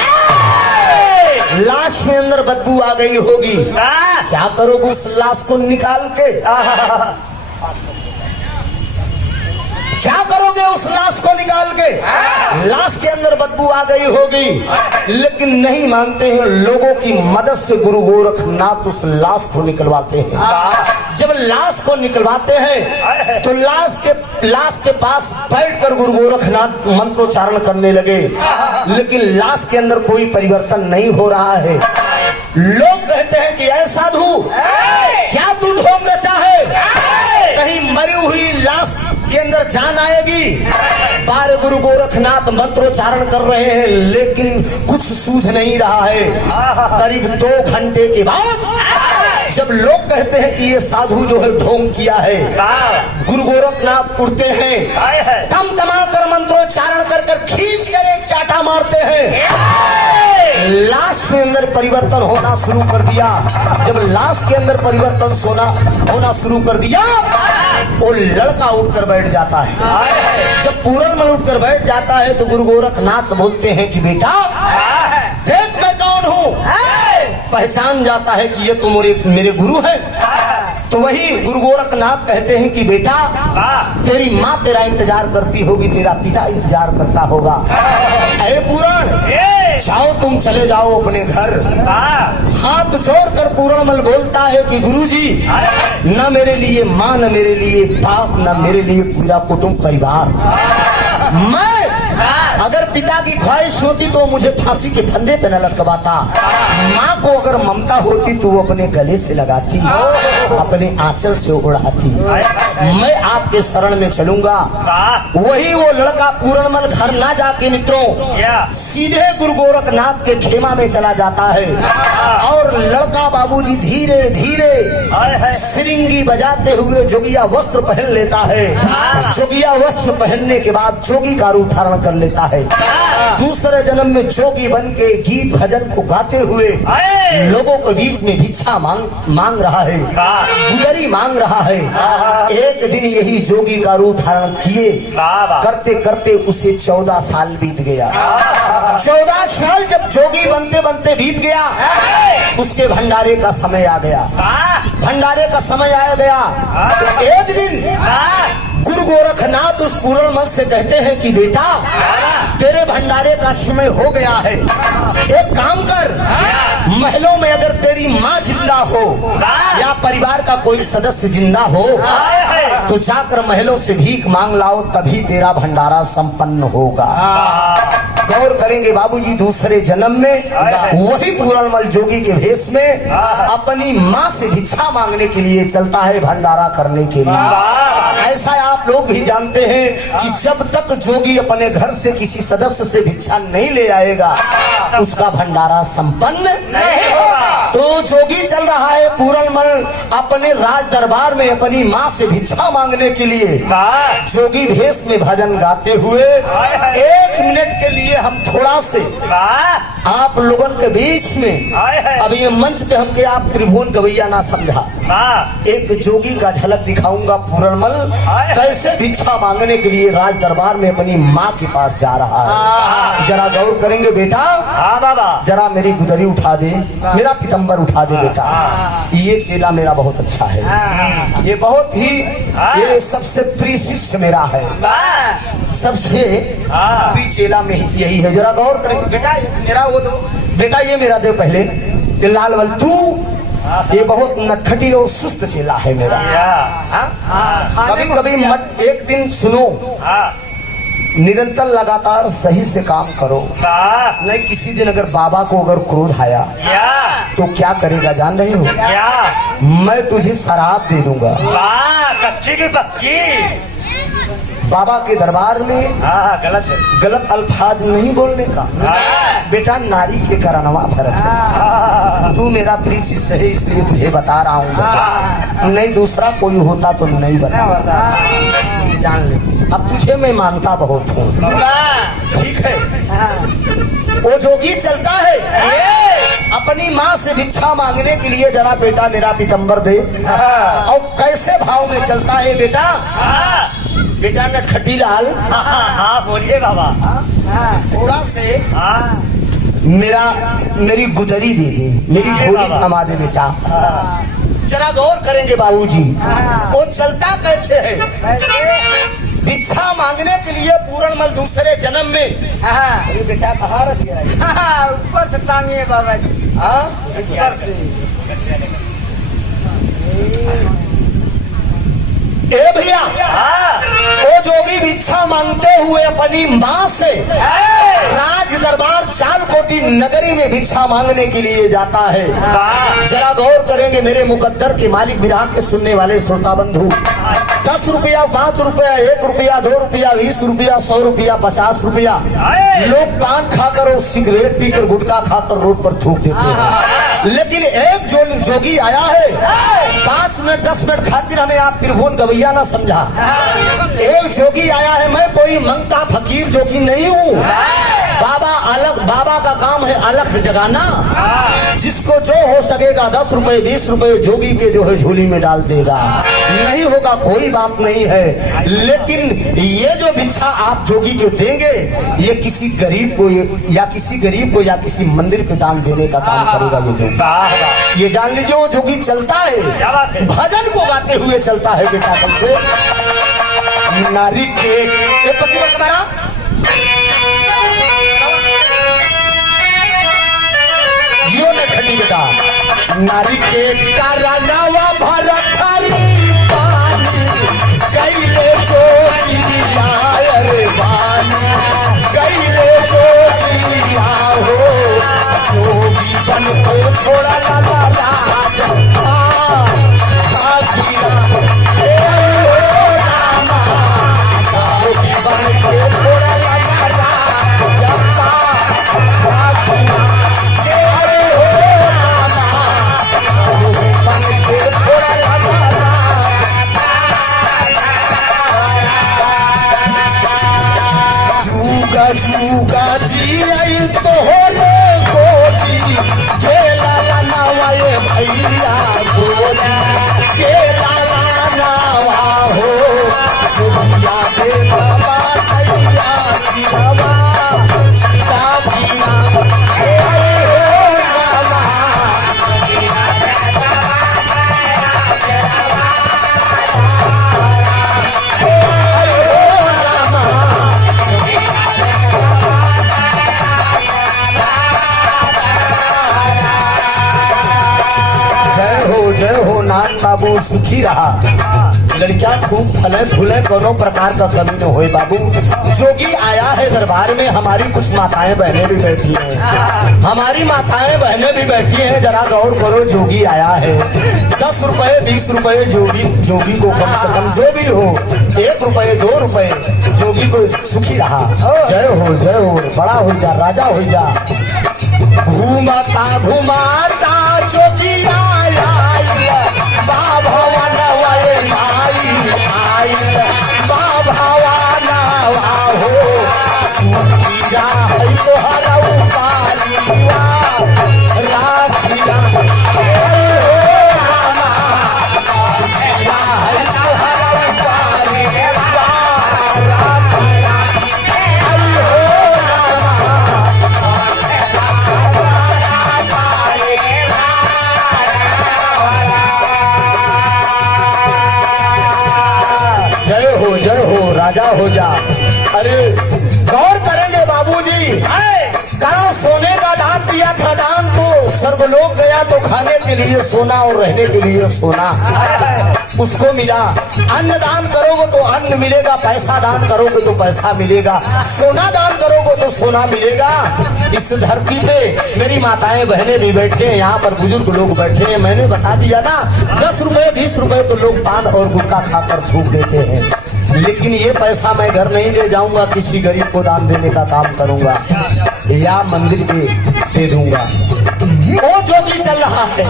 लाश के अंदर बदबू आ गई होगी, क्या करोगे उस लाश को निकाल के? क्या करोगे उस लाश को निकाल के? लाश के अंदर बदबू आ गई होगी, लेकिन नहीं मानते हैं। लोगों की मदद से गुरु गोरखनाथ उस लाश को निकलवाते हैं। जब लाश को निकलवाते हैं तो लाश के पास बैठकर गुरु गोरखनाथ मंत्रोच्चारण करने लगे, लेकिन लाश के अंदर कोई परिवर्तन नहीं हो रहा है। लोग कहते हैं कि ऐ साधु, क्या तू ढोंग रचा है? कहीं मरी हुई लाश के अंदर जान आएगी? बार गुरु गोरखनाथ मंत्रोच्चारण कर रहे हैं, लेकिन कुछ सूझ नहीं रहा है। करीब 2 घंटे के बाद जब लोग कहते हैं कि ये साधु जो है ढोंग किया है, गुरु गोरखनाथ उठते हैं, तम तमा कर मंत्रोच्चारण कर कर खींच कर एक चाटा मारते हैं। लाश के अंदर परिवर्तन होना शुरू कर दिया। जब लाश के अंदर परिवर्तन होना शुरू कर दिया, वो लड़का उठकर बैठ जाता है। जब पूरनमल उठकर बैठ जाता है तो गुरु गोरखनाथ बोलते हैं कि बेटा देख मैं कौन हूँ। पहचान जाता है कि ये तो मेरे गुरु है। तो वही गुरु गोरखनाथ कहते हैं कि बेटा तेरी माँ तेरा इंतजार करती होगी, तेरा पिता इंतजार करता होगा। अरे पूरण, जाओ तुम चले जाओ अपने घर। हाथ जोड़कर पूरणमल बोलता है कि गुरुजी, न मेरे लिए माँ, न मेरे लिए बाप, न मेरे लिए पूरा कुटुंब परिवार। मैं अगर पिता की ख्वाहिश होती तो मुझे फांसी के फंदे पे न लटकवाता। माँ को अगर ममता होती तो वो अपने गले से लगाती, अपने आंचल से उड़ाती। मैं आपके शरण में चलूंगा। वही वो लड़का पूरणमल घर ना जाके मित्रों सीधे गुरु गोरखनाथ के खेमा में चला जाता है, और लड़का बाबूजी धीरे धीरे सिरिंगी बजाते हुए जोगिया वस्त्र पहन लेता है। जोगिया वस्त्र पहनने के बाद जोगी का रूप धारण कर लेता है। दूसरे जन्म में जोगी बन के गीत भजन को गाते हुए लोगों के बीच में भिक्षा मांग रहा है, गुदरी मांग रहा है। एक दिन यही जोगी का रूप धारण किए करते करते उसे 14 साल बीत गया। 14 साल जब जोगी बनते बनते बीत गया, उसके भंडारे का समय आ गया। भंडारे का समय आ गया तो एक दिन गुरु गोरखनाथ उस पूरणमल से कहते हैं कि बेटा तेरे भंडारे का समय हो गया है, एक काम कर, महलों में अगर तेरी माँ जिंदा हो या परिवार का कोई सदस्य जिंदा हो तो जाकर महलों से भीख मांग लाओ, तभी तेरा भंडारा संपन्न होगा। गौर करेंगे बाबूजी, दूसरे जन्म में वही पूरणमल जोगी के भेष में अपनी माँ से भिक्षा मांगने के लिए चलता है, भंडारा करने के लिए। ऐसा आप लोग भी जानते हैं कि जब तक जोगी अपने घर से किसी सदस्य से भिक्षा नहीं ले आएगा उसका भंडारा संपन्न नहीं होगा। तो जोगी चल रहा है पूरणमल अपने राज दरबार में अपनी माँ से भिक्षा मांगने के लिए। जोगी भेष में भजन गाते हुए 1 मिनट के लिए हम थोड़ा से आप लोगों के बीच में, अब ये मंच पे हमके आप त्रिभुवन गवैया ना समझा, एक जोगी का झलक दिखाऊंगा। पूरणमल कैसे भिक्षा मांगने के लिए राज दरबार में अपनी माँ के पास जा रहा है। जरा गौर करेंगे बेटा। जरा मेरी गुदरी उठा दे, मेरा पितंबर उठा दे बेटा। ये चेला मेरा बहुत अच्छा है, ये बहुत ही ये सबसे प्रिय शिष्य मेरा है, सबसे प्रिय चेला में यही है। जरा गौर करेंगे बेटा, मेरा वो दो बेटा, ये मेरा दे पहले। ये लालवल तू, ये बहुत नटखटी और सुस्त चेला है मेरा। कभी कभी मत, एक दिन सुनो, निरंतर लगातार सही से काम करो। नहीं किसी दिन अगर बाबा को अगर क्रोध आया तो क्या करेगा जान रहे हो? मैं तुझे शराब दे दूंगा। कच्ची की पक्की। बाबा के दरबार में गलत है। गलत अल्फाज नहीं बोलने का। बेटा नारी के करनवा भरत है, तू मेरा प्रिय शिष्य है इसलिए तुझे बता रहा हूँ, नहीं दूसरा कोई होता तो नहीं बता, जान ले। अब तुझे मैं मानता बहुत हूँ, ठीक है। वो जोगी चलता है अपनी माँ से भिक्षा मांगने के लिए, जरा बेटा मेरा पीतम्बर दे। और कैसे भाव में चलता है बेटा? बेटा नटखटी लाल, बोलिए बाबा। थोड़ा से मेरी गुदरी दे दे, मेरी झोली थमा दे बेटा। जरा गौर करेंगे बाबूजी, वो चलता कैसे है? भिक्षा मांगने के लिए पूरनमल दूसरे जन्म में। अरे बेटा कहाँ रस गया? ऊपर से टांगिए बाबा जी, ऊपर से। ए भैया, वो जोगी भिक्षा मांगते हुए अपनी माँ से राज दरबार चालकोटी नगरी में भिक्षा मांगने के लिए जाता है। जरा गौर करेंगे मेरे मुकद्दर के मालिक विराह के सुनने वाले श्रोता बंधु। 10 रुपया, 5 रुपया, 1 रुपया, 2 रुपया, 20 रुपया, 100 रुपया, 50 रुपया, लोग पान खाकर और सिगरेट पीकर गुटखा खाकर रोड पर थूक देते हैं। लेकिन एक जोगी आया है, 5 मिनट 10 मिनट खातिर हमें आप त्रिभुवन गवैया ना समझा। एक जोगी आया है, मैं कोई मंगता फकीर जोगी नहीं हूँ। बाबा का काम है अलख जगाना, जिसको जो हो सकेगा 10 रुपए 20 रुपए जोगी के जो है झोली में डाल देगा, नहीं होगा कोई बात नहीं है। लेकिन ये जो भिक्षा आप जोगी को देंगे, ये किसी गरीब को या किसी मंदिर को दान देने का काम करेगा। ये जोगी, ये जान लीजिए, वो जोगी चलता है भजन को गाते हुए चलता है बेटा। कल से नारी के तुम्हारा जियो ने खड़ी बेटा। नारी के करनवा भरत पानी कैले जोगी रे बानी, कैले जोगी हो जोगी बन को छोड़ा लाला राज जोगी बन को छोड़ा लाला जुगा जी आई तो होले गोदी के लाला नवाए भैया गोदी के लाला नवा हो जुबिया दे बाबा तैया की बाबा काबिया जय हो नाथ बाबू सुखी रहा। लड़कियां खूब फले फूले, कोनो प्रकार का कमी न होए बाबू। जोगी आया है दरबार में, हमारी कुछ माताएं बहनें भी बैठी हैं, हमारी माताएं बहनें भी बैठी हैं। जरा गौर करो, जोगी आया है। 10 रुपए 20 रुपए जोगी को कम से कम जो भी हो, 1 रुपए 2 रुपए जोगी को सुखी रहा। जय हो बड़ा हो जा, राजा हो जा। घूमता घुमाता जोगी आया बाभवन वाले आई बाभवन हो सुखी जा तो हरऊ पालिया राखिया जय हो राजा हो जा। अरे गौर करेंगे बाबूजी, कहाँ सोने का दान दिया था, दान तो स्वर्गलोक गया तो खाने के लिए सोना और रहने के लिए सोना। उसको मिला। अन्न दान करोगे तो अन्न मिलेगा, पैसा दान करोगे तो पैसा मिलेगा, सोना दान करोगे तो सोना मिलेगा। इस धरती पे मेरी माताएं बहनें भी बैठे हैं, यहाँ पर बुजुर्ग लोग बैठे हैं। मैंने बता दिया ना, 10 रुपए 20 रुपए तो लोग पान और गुटखा खाकर थूक देते हैं, लेकिन ये पैसा मैं घर नहीं ले जाऊंगा, किसी गरीब को दान देने का काम करूंगा या मंदिर पे दे दूंगा। वो जोगी चल रहा है,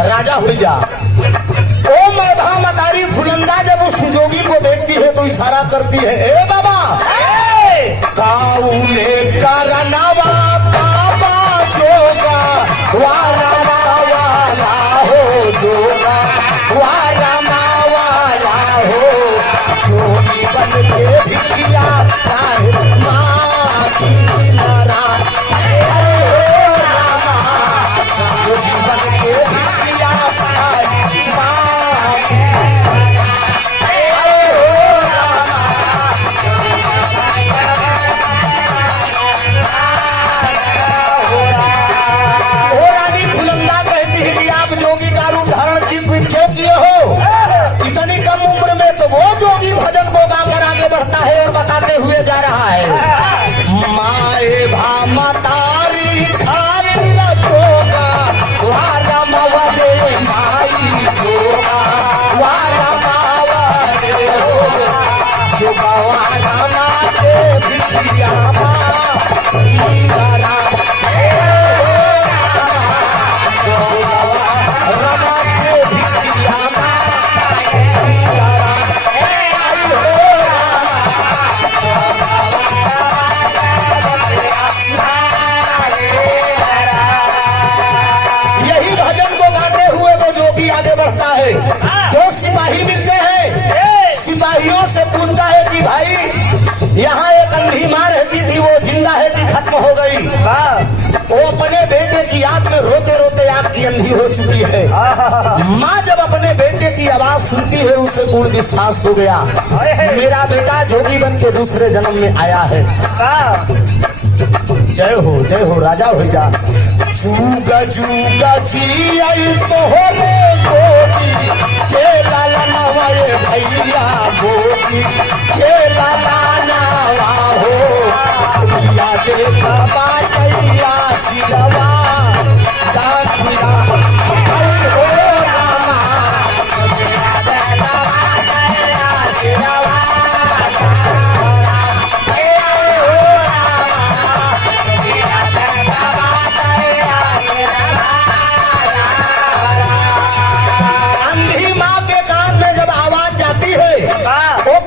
राजा हुई जा। ओ मैं भा मतारी फुलंदा जब उस जोगी को देखती है तो इशारा करती है, ए बाबा काऊले करनवा बाबा जोगा वाला वाला हो जोगा वाला वाला हो जोगी बन के भिखिया माँ की नारा जोगी बन के भिखिया क्यों किए हो इतनी कम उम्र में? तो वो जोगी भजन को गाकर आगे बढ़ता है और बताते हुए जा रहा है, माए भा मतारी खातिर जोगा वाला मावा दे माई जोगा वाला मावा दे जोगा वाला माते भिखिया सिपाही मिलते हैं, सिपाहियों से पूछता है कि भाई यहाँ एक अंधी माँ रहती थी, वो जिंदा है कि खत्म हो गई? वो अपने बेटे की याद में रोते रोते आँख की अंधी हो चुकी है। माँ जब अपने बेटे की आवाज सुनती है उसे पूर्ण विश्वास हो गया, मेरा बेटा जोगी बन के दूसरे जन्म में आया है। जय हो राजा हो जा। जूगा जूगा जी आई तो हो रे गोदी के लाला नवाए भैया गोदी के लाला नवा हो भैया दे बाबा कैया सिरवा दाखिया हरि हो रामा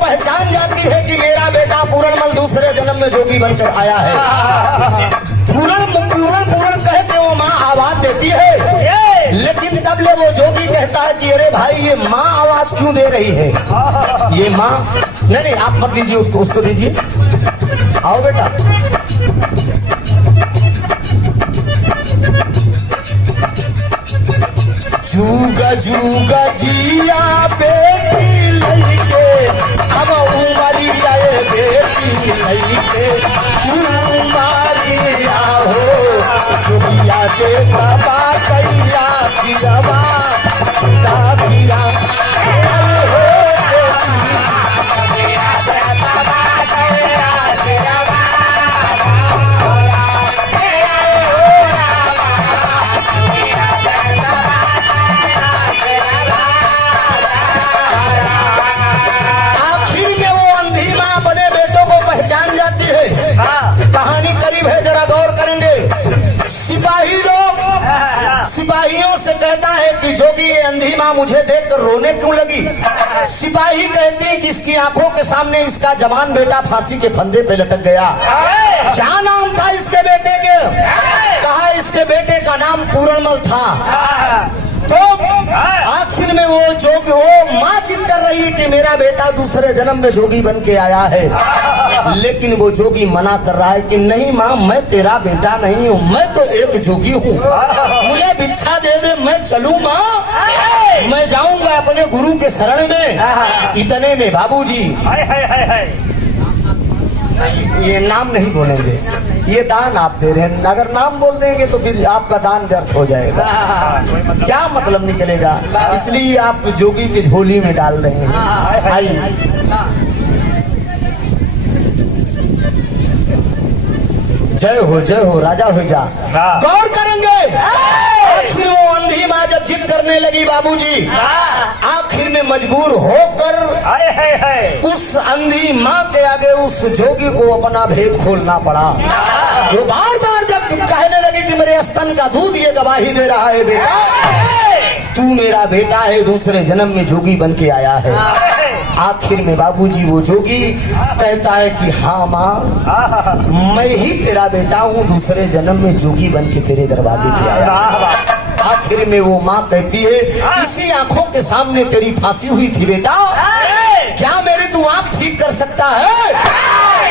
पहचान जाती है कि मेरा बेटा पूरणमल दूसरे जन्म में जोगी बनकर आया है। पूरण कह के वो माँ आवाज देती है, लेकिन तब ले वो जोगी कहता है कि अरे भाई ये माँ आवाज क्यों दे रही है? ये माँ नहीं आप मत दीजिए, उसको दीजिए। आओ बेटा, जूगा जूगा जिया बेटी लइके अब उमरिया बेटी लइके उमरिया हो जोगिया दे बाबा कैया सिरवा दाखिरा हो कहानी करीब है, जरा गौर करेंगे। सिपाहियों से कहता है कि जोगी ये अंधी माँ मुझे देखकर रोने क्यों लगी? सिपाही कहते हैं कि इसकी आंखों के सामने इसका जवान बेटा फांसी के फंदे पे लटक गया। क्या नाम था इसके बेटे के? कहा इसके बेटे का नाम पूरणमल था। तो आखिर में वो माँ चित कर रही कि मेरा बेटा दूसरे जन्म में जोगी बन के आया है, लेकिन वो जोगी मना कर रहा है कि नहीं माँ, मैं तेरा बेटा नहीं हूँ, मैं तो एक जोगी हूँ, मुझे भिक्षा दे दे, मैं चलूँ माँ, मैं जाऊंगा अपने गुरु के शरण में। इतने में बाबूजी ये नाम नहीं बोलेंगे, ये दान आप दे रहे हैं। अगर नाम बोल देंगे तो फिर आपका दान व्यर्थ हो जाएगा, क्या मतलब निकलेगा। इसलिए आप जोगी की झोली में डाल रहे हैं। आइए जय हो राजा हो जा। गौर करेंगे आखिर वो अंधी माँ जब जिद करने लगी बाबूजी, आखिर में मजबूर होकर उस अंधी माँ के आगे उस जोगी को अपना भेद खोलना पड़ा। वो बार बार जब कहने लगी कि मेरे स्तन का दूध ये गवाही दे रहा है बेटा, तू मेरा बेटा है, दूसरे जन्म में जोगी बन के आया है। आखिर में बाबूजी वो जोगी कहता है कि हाँ माँ, मैं ही तेरा बेटा हूँ, दूसरे जन्म में जोगी बन के तेरे दरवाजे पे आया। आखिर में वो माँ कहती है इसी आंखों के सामने तेरी फांसी हुई थी बेटा, क्या मेरी तू आंख ठीक कर सकता है?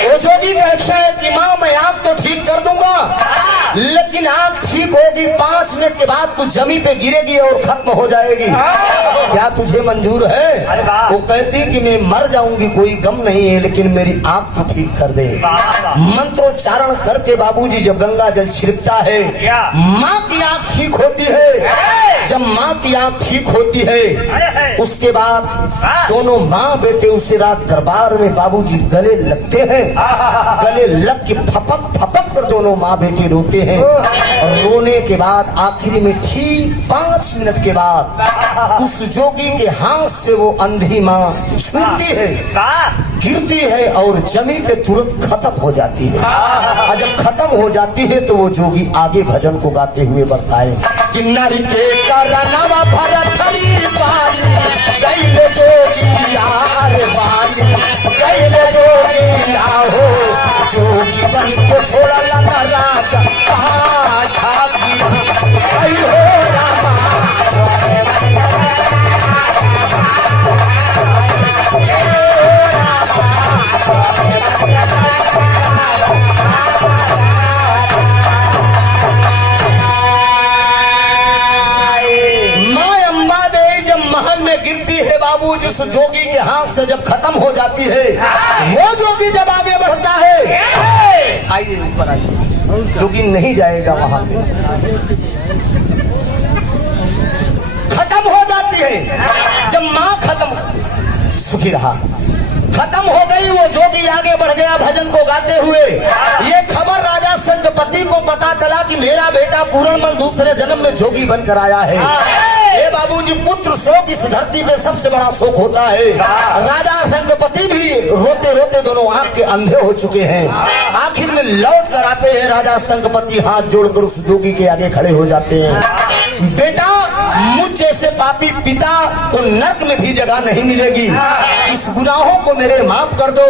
वो जोगी कहता है कि माँ मैं आंख तो ठीक कर दूंगा, लेकिन आंख ठीक होगी 5 मिनट के बाद तू जमी पे गिरेगी और खत्म हो जाएगी, क्या तुझे मंजूर है? वो कहती कि मैं मर जाऊंगी कोई गम नहीं है, लेकिन मेरी आंख तो ठीक कर दे। मंत्रोच्चारण करके बाबूजी जब गंगा जल छिड़कता है, माँ की आंख ठीक होती है। जब माँ की आंख ठीक होती है उसके बाद दोनों माँ बेटे उसी रात दरबार में बाबूजी गले लगते हैं। गले लग के फपक फपक कर दोनों माँ बेटे रोते हैं, और रोने के बाद आखिरी में ठीक 5 मिनट के बाद उस जोगी के हाथ से वो अंधी माँ छूटती है, गिरती है और जमीन पे तुरंत खत्म हो जाती है। और जब खत्म हो जाती है तो वो जोगी आगे भजन को गाते हुए बढ़ता है कि नर के करनवा भरथरी पानी, गैले जोगी यार बानी, गैले जोगी हो, जोगी बन के छोड़ा लगा राजा ठाकी, हो रामा गिरती है बाबू, जिस जोगी के हाथ से जब खत्म हो जाती है, वो जोगी जब आगे बढ़ता है, आइए ऊपर आइए, जोगी नहीं जाएगा वहां पे, खत्म हो जाती है। जब माँ खत्म, सुखी रहा, खत्म हो गई, वो जोगी आगे बढ़ गया भजन को गाते हुए। ये खबर राजा संगपति को पता चला कि मेरा बेटा पूरनमल दूसरे जन्म में जोगी बनकर आया है। ये बाबूजी पुत्र शोक इस धरती पे सबसे बड़ा शोक होता है। राजा संगपति भी रोते रोते दोनों आंख के अंधे हो चुके हैं। आखिर में लौट कर आते हैं राजा संगपति, हाथ जोड़कर उस जोगी के आगे खड़े हो जाते हैं। बेटा मुझ जैसे पापी पिता को नर्क में भी जगह नहीं मिलेगी, इस गुनाहों को मेरे माफ कर दो।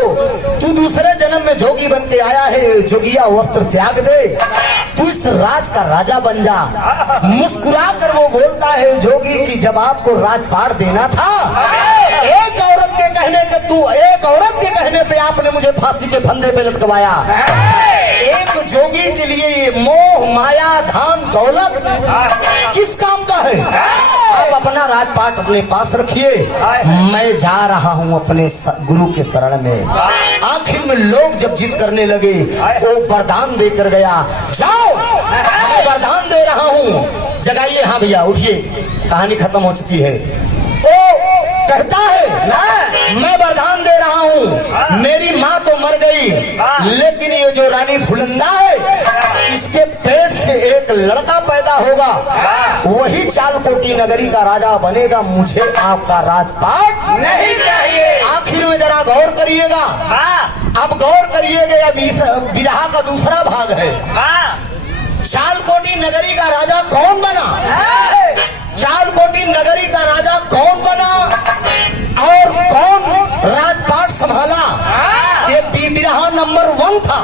तू दूसरे जन्म में जोगी बन के आया है, जोगिया वस्त्र त्याग दे, तू इस राज का राजा बन जा। मुस्कुरा कर वो बोलता है जोगी की जब आपको राजपाट देना था, एक औरत के कहने पे आपने मुझे फांसी के फंदे पे लटकवाया। एक जोगी के लिए ये मोह माया धान दौलत किस काम का है? आप अपना राजपाट अपने पास रखिए, मैं जा रहा हूँ अपने गुरु के शरण में। आखिर में लोग जब जिद करने लगे, वो वरदान देकर गया, जाओ मैं वरदान दे रहा हूँ, जगाइए। हाँ भैया उठिए, कहानी खत्म हो चुकी है। ओ कहता है मैं वरदान दे रहा हूँ, मेरी माँ तो मर गई, लेकिन ये जो रानी फुलंदा है, इसके पेट से एक लड़का पैदा होगा, वही चालकोटी नगरी का राजा बनेगा। मुझे आपका राजपाट नहीं चाहिए। आखिर में जरा गौर करिएगा, अब गौर करिएगा, बिरहा का दूसरा भाग है। चालकोटी नगरी का राजा कौन बना, चालकोटी नगरी का राजा कौन बना और कौन राजपाट संभाला, ये बिरहा नंबर 1 था।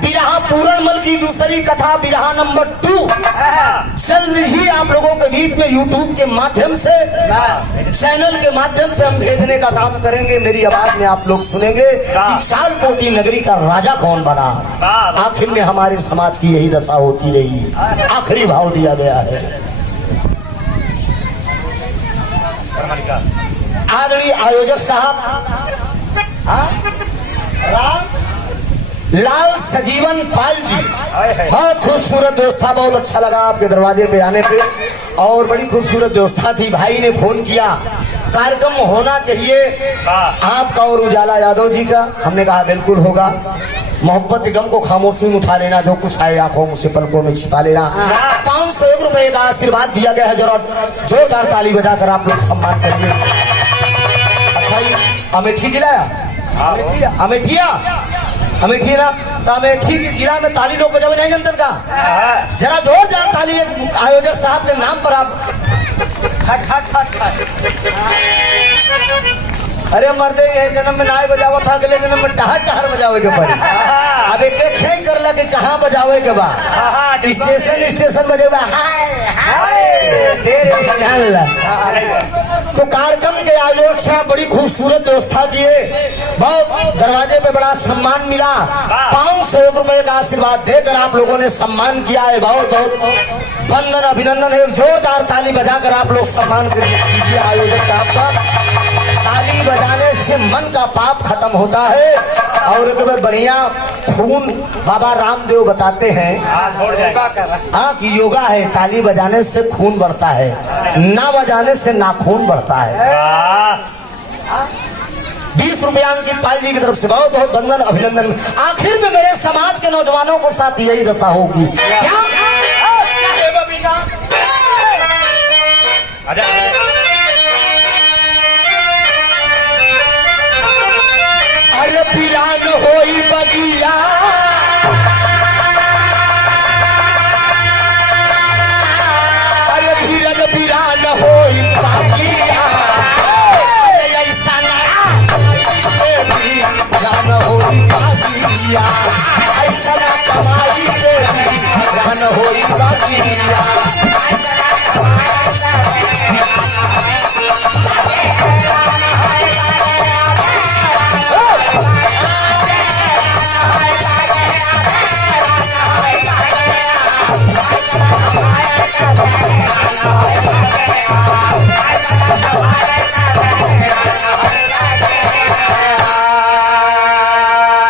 बिरहा पूरनमल की दूसरी कथा बिरहा नंबर 2 जल्द ही आप लोगों के बीच में यूट्यूब के माध्यम से, चैनल के माध्यम से हम भेजने का काम करेंगे। मेरी आवाज में आप लोग सुनेंगे कि चालकोटी नगरी का राजा कौन बना। आखिर में हमारे समाज की यही दशा होती रही, आखिरी भाव दिया गया है। आदरणीय आयोजक साहब, लाल सजीवन पाल जी, बहुत खूबसूरत व्यवस्था, बहुत अच्छा लगा आपके दरवाजे पे आने पे और बड़ी खूबसूरत व्यवस्था थी। भाई ने फोन किया कार्यक्रम होना चाहिए आपका और उजाला यादव जी का। हमने कहा बिल्कुल होगा। मोहब्बत गम को खामोशी में उठा लेना, जो कुछ आए आंखों में से पलकों में छिपा लेना। 501 रुपए का आशीर्वाद दिया गया है, जरा जोरदार ताली बजाकर आप लोग सम्मान करिए। अच्छा ये अमेठी जिलाया, अमेठिया अमेठी ना, तो अमेठी जिला में ताली लोग बजावे नहीं जनता का, जरा जोरदार ताली आयोजक साहब के नाम पर आप। खट खट खट खट। अरे मर्दे ये जन्म में नाय बजावा था, अगले जन्म में टहर टहर बजावे के पड़ी। अब एक एक नहीं करला कि कहाँ बजावे के बा, स्टेशन स्टेशन बजेबा। तो कार्यक्रम के आयोजक साहब बड़ी खूबसूरत व्यवस्था किए, बहुत दरवाजे पे बड़ा सम्मान मिला। 501 रुपए का आशीर्वाद देकर आप लोगों ने सम्मान किया है, बहुत बहुत वंदन अभिनंदन है। एक जोरदार ताली बजाकर आप लोग सम्मान कीजिए आयोजक साहब का। ताली बजाने से मन का पाप खत्म होता है और एक बार बढ़िया खून, बाबा रामदेव बताते हैं हाँ कि योगा है, ताली बजाने से खून बढ़ता है, ना बजाने से नाखून बढ़ता है। 20 रुपया की पाल जी की तरफ से बहुत बहुत वंदन अभिनंदन। आखिर में मेरे समाज के नौजवानों को साथ यही दशा होगी क्या? अरे पिरान होई बगिया, अरे धीरज पिरान होई बगिया, ऐसा पिरान होई बगिया, ऐसा कमाई पिरान होई बगिया।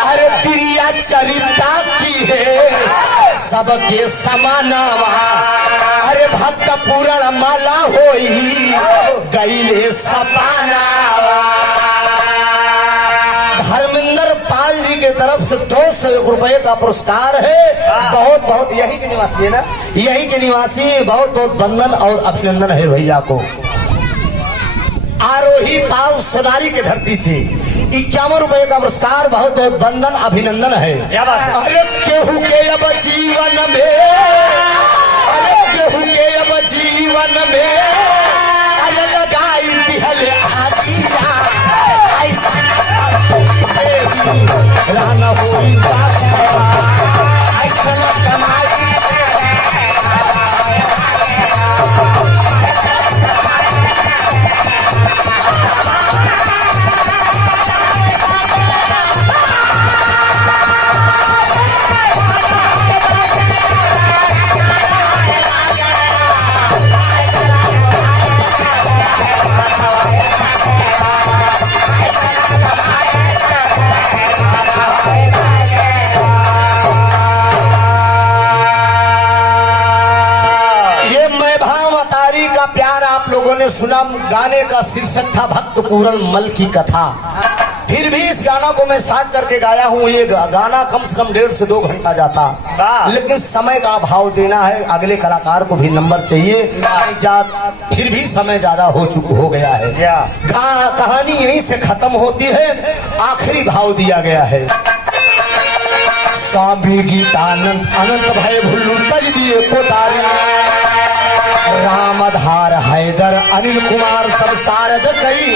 अरे प्रिया चरिता की है सबके समानवा, अरे भक्त पूरण माला होई गईले सपाना। धर्मेंद्र पाल जी के तरफ से 201 रुपए का पुरस्कार है। बहुत बहुत यही के निवासी है ना, यही के निवासी, बहुत बहुत वंदन और अभिनंदन है भैया को। आरोही पाल सोनारी के धरती से 51 रुपए का पुरस्कार, बहुत बहुत वंदन अभिनंदन है। अरे केहू के अब जीवन में, अरे केहू के अब जीवन में, अरे लगाई दिहल आदिया, ऐसा राना होई ऐसा कमाई। सुना गाने का शीर्षक था भक्त पूरण मल की कथा। फिर भी इस गाना को मैं शार्ट करके गाया हूँ। ये गाना कम से कम 1.5 से 2 घंटा जाता, लेकिन समय का अभाव देना है, अगले कलाकार को भी नंबर चाहिए, फिर भी समय ज्यादा हो गया है। कहानी यहीं से खत्म होती है, आखिरी भाव दिया गया है। स्वामी गीतानंद अनंत भय भुल्लू तज दिए कोतारी, रामधार हैदर अनिल कुमार सब सारद कई।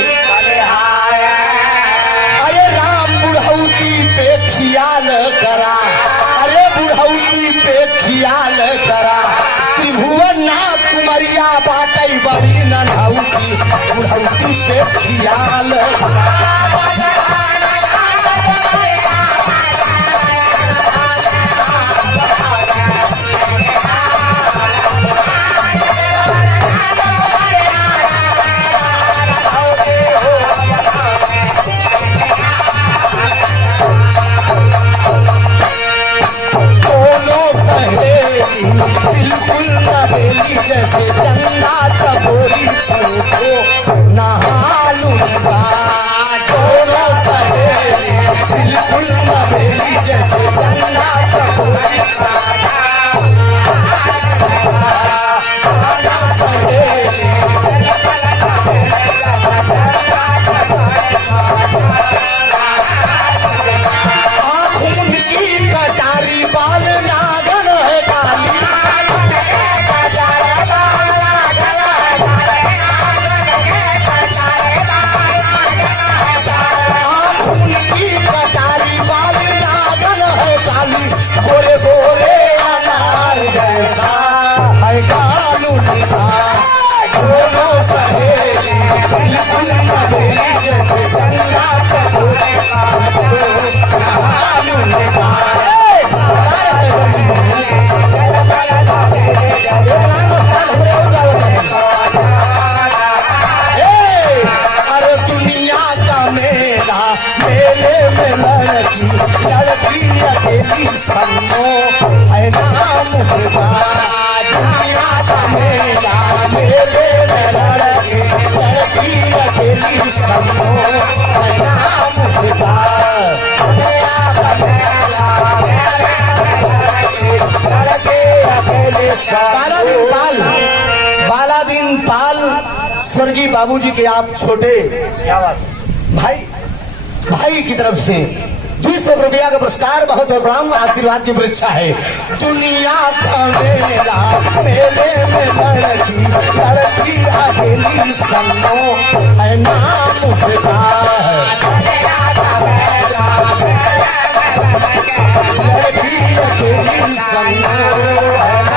अरे राम बुढ़ौती पे खियाल करा, अरे बुढ़ौती पे खियाल करा, त्रिभुवन नाथ कुमरिया बाटई बड़ी नन्हौती, बुढ़ौती पे खियाल करा। मेले में लड़की लड़की अकेली सन्नो है नाम खुदा दुनिया का मेला मेले में लड़की लड़की अकेली सन्नो है नाम खुदा बालादीन पाल स्वर्गीय बाबूजी के आप छोटे भाई भाई की तरफ से 200 रुपया का पुरस्कार बहुत बड़ा आशीर्वाद की परीक्षा है। दुनिया का मेला मेले में लड़की लड़की अकेली सन्नो है नाम खुदा लड़की अकेली सन्नो है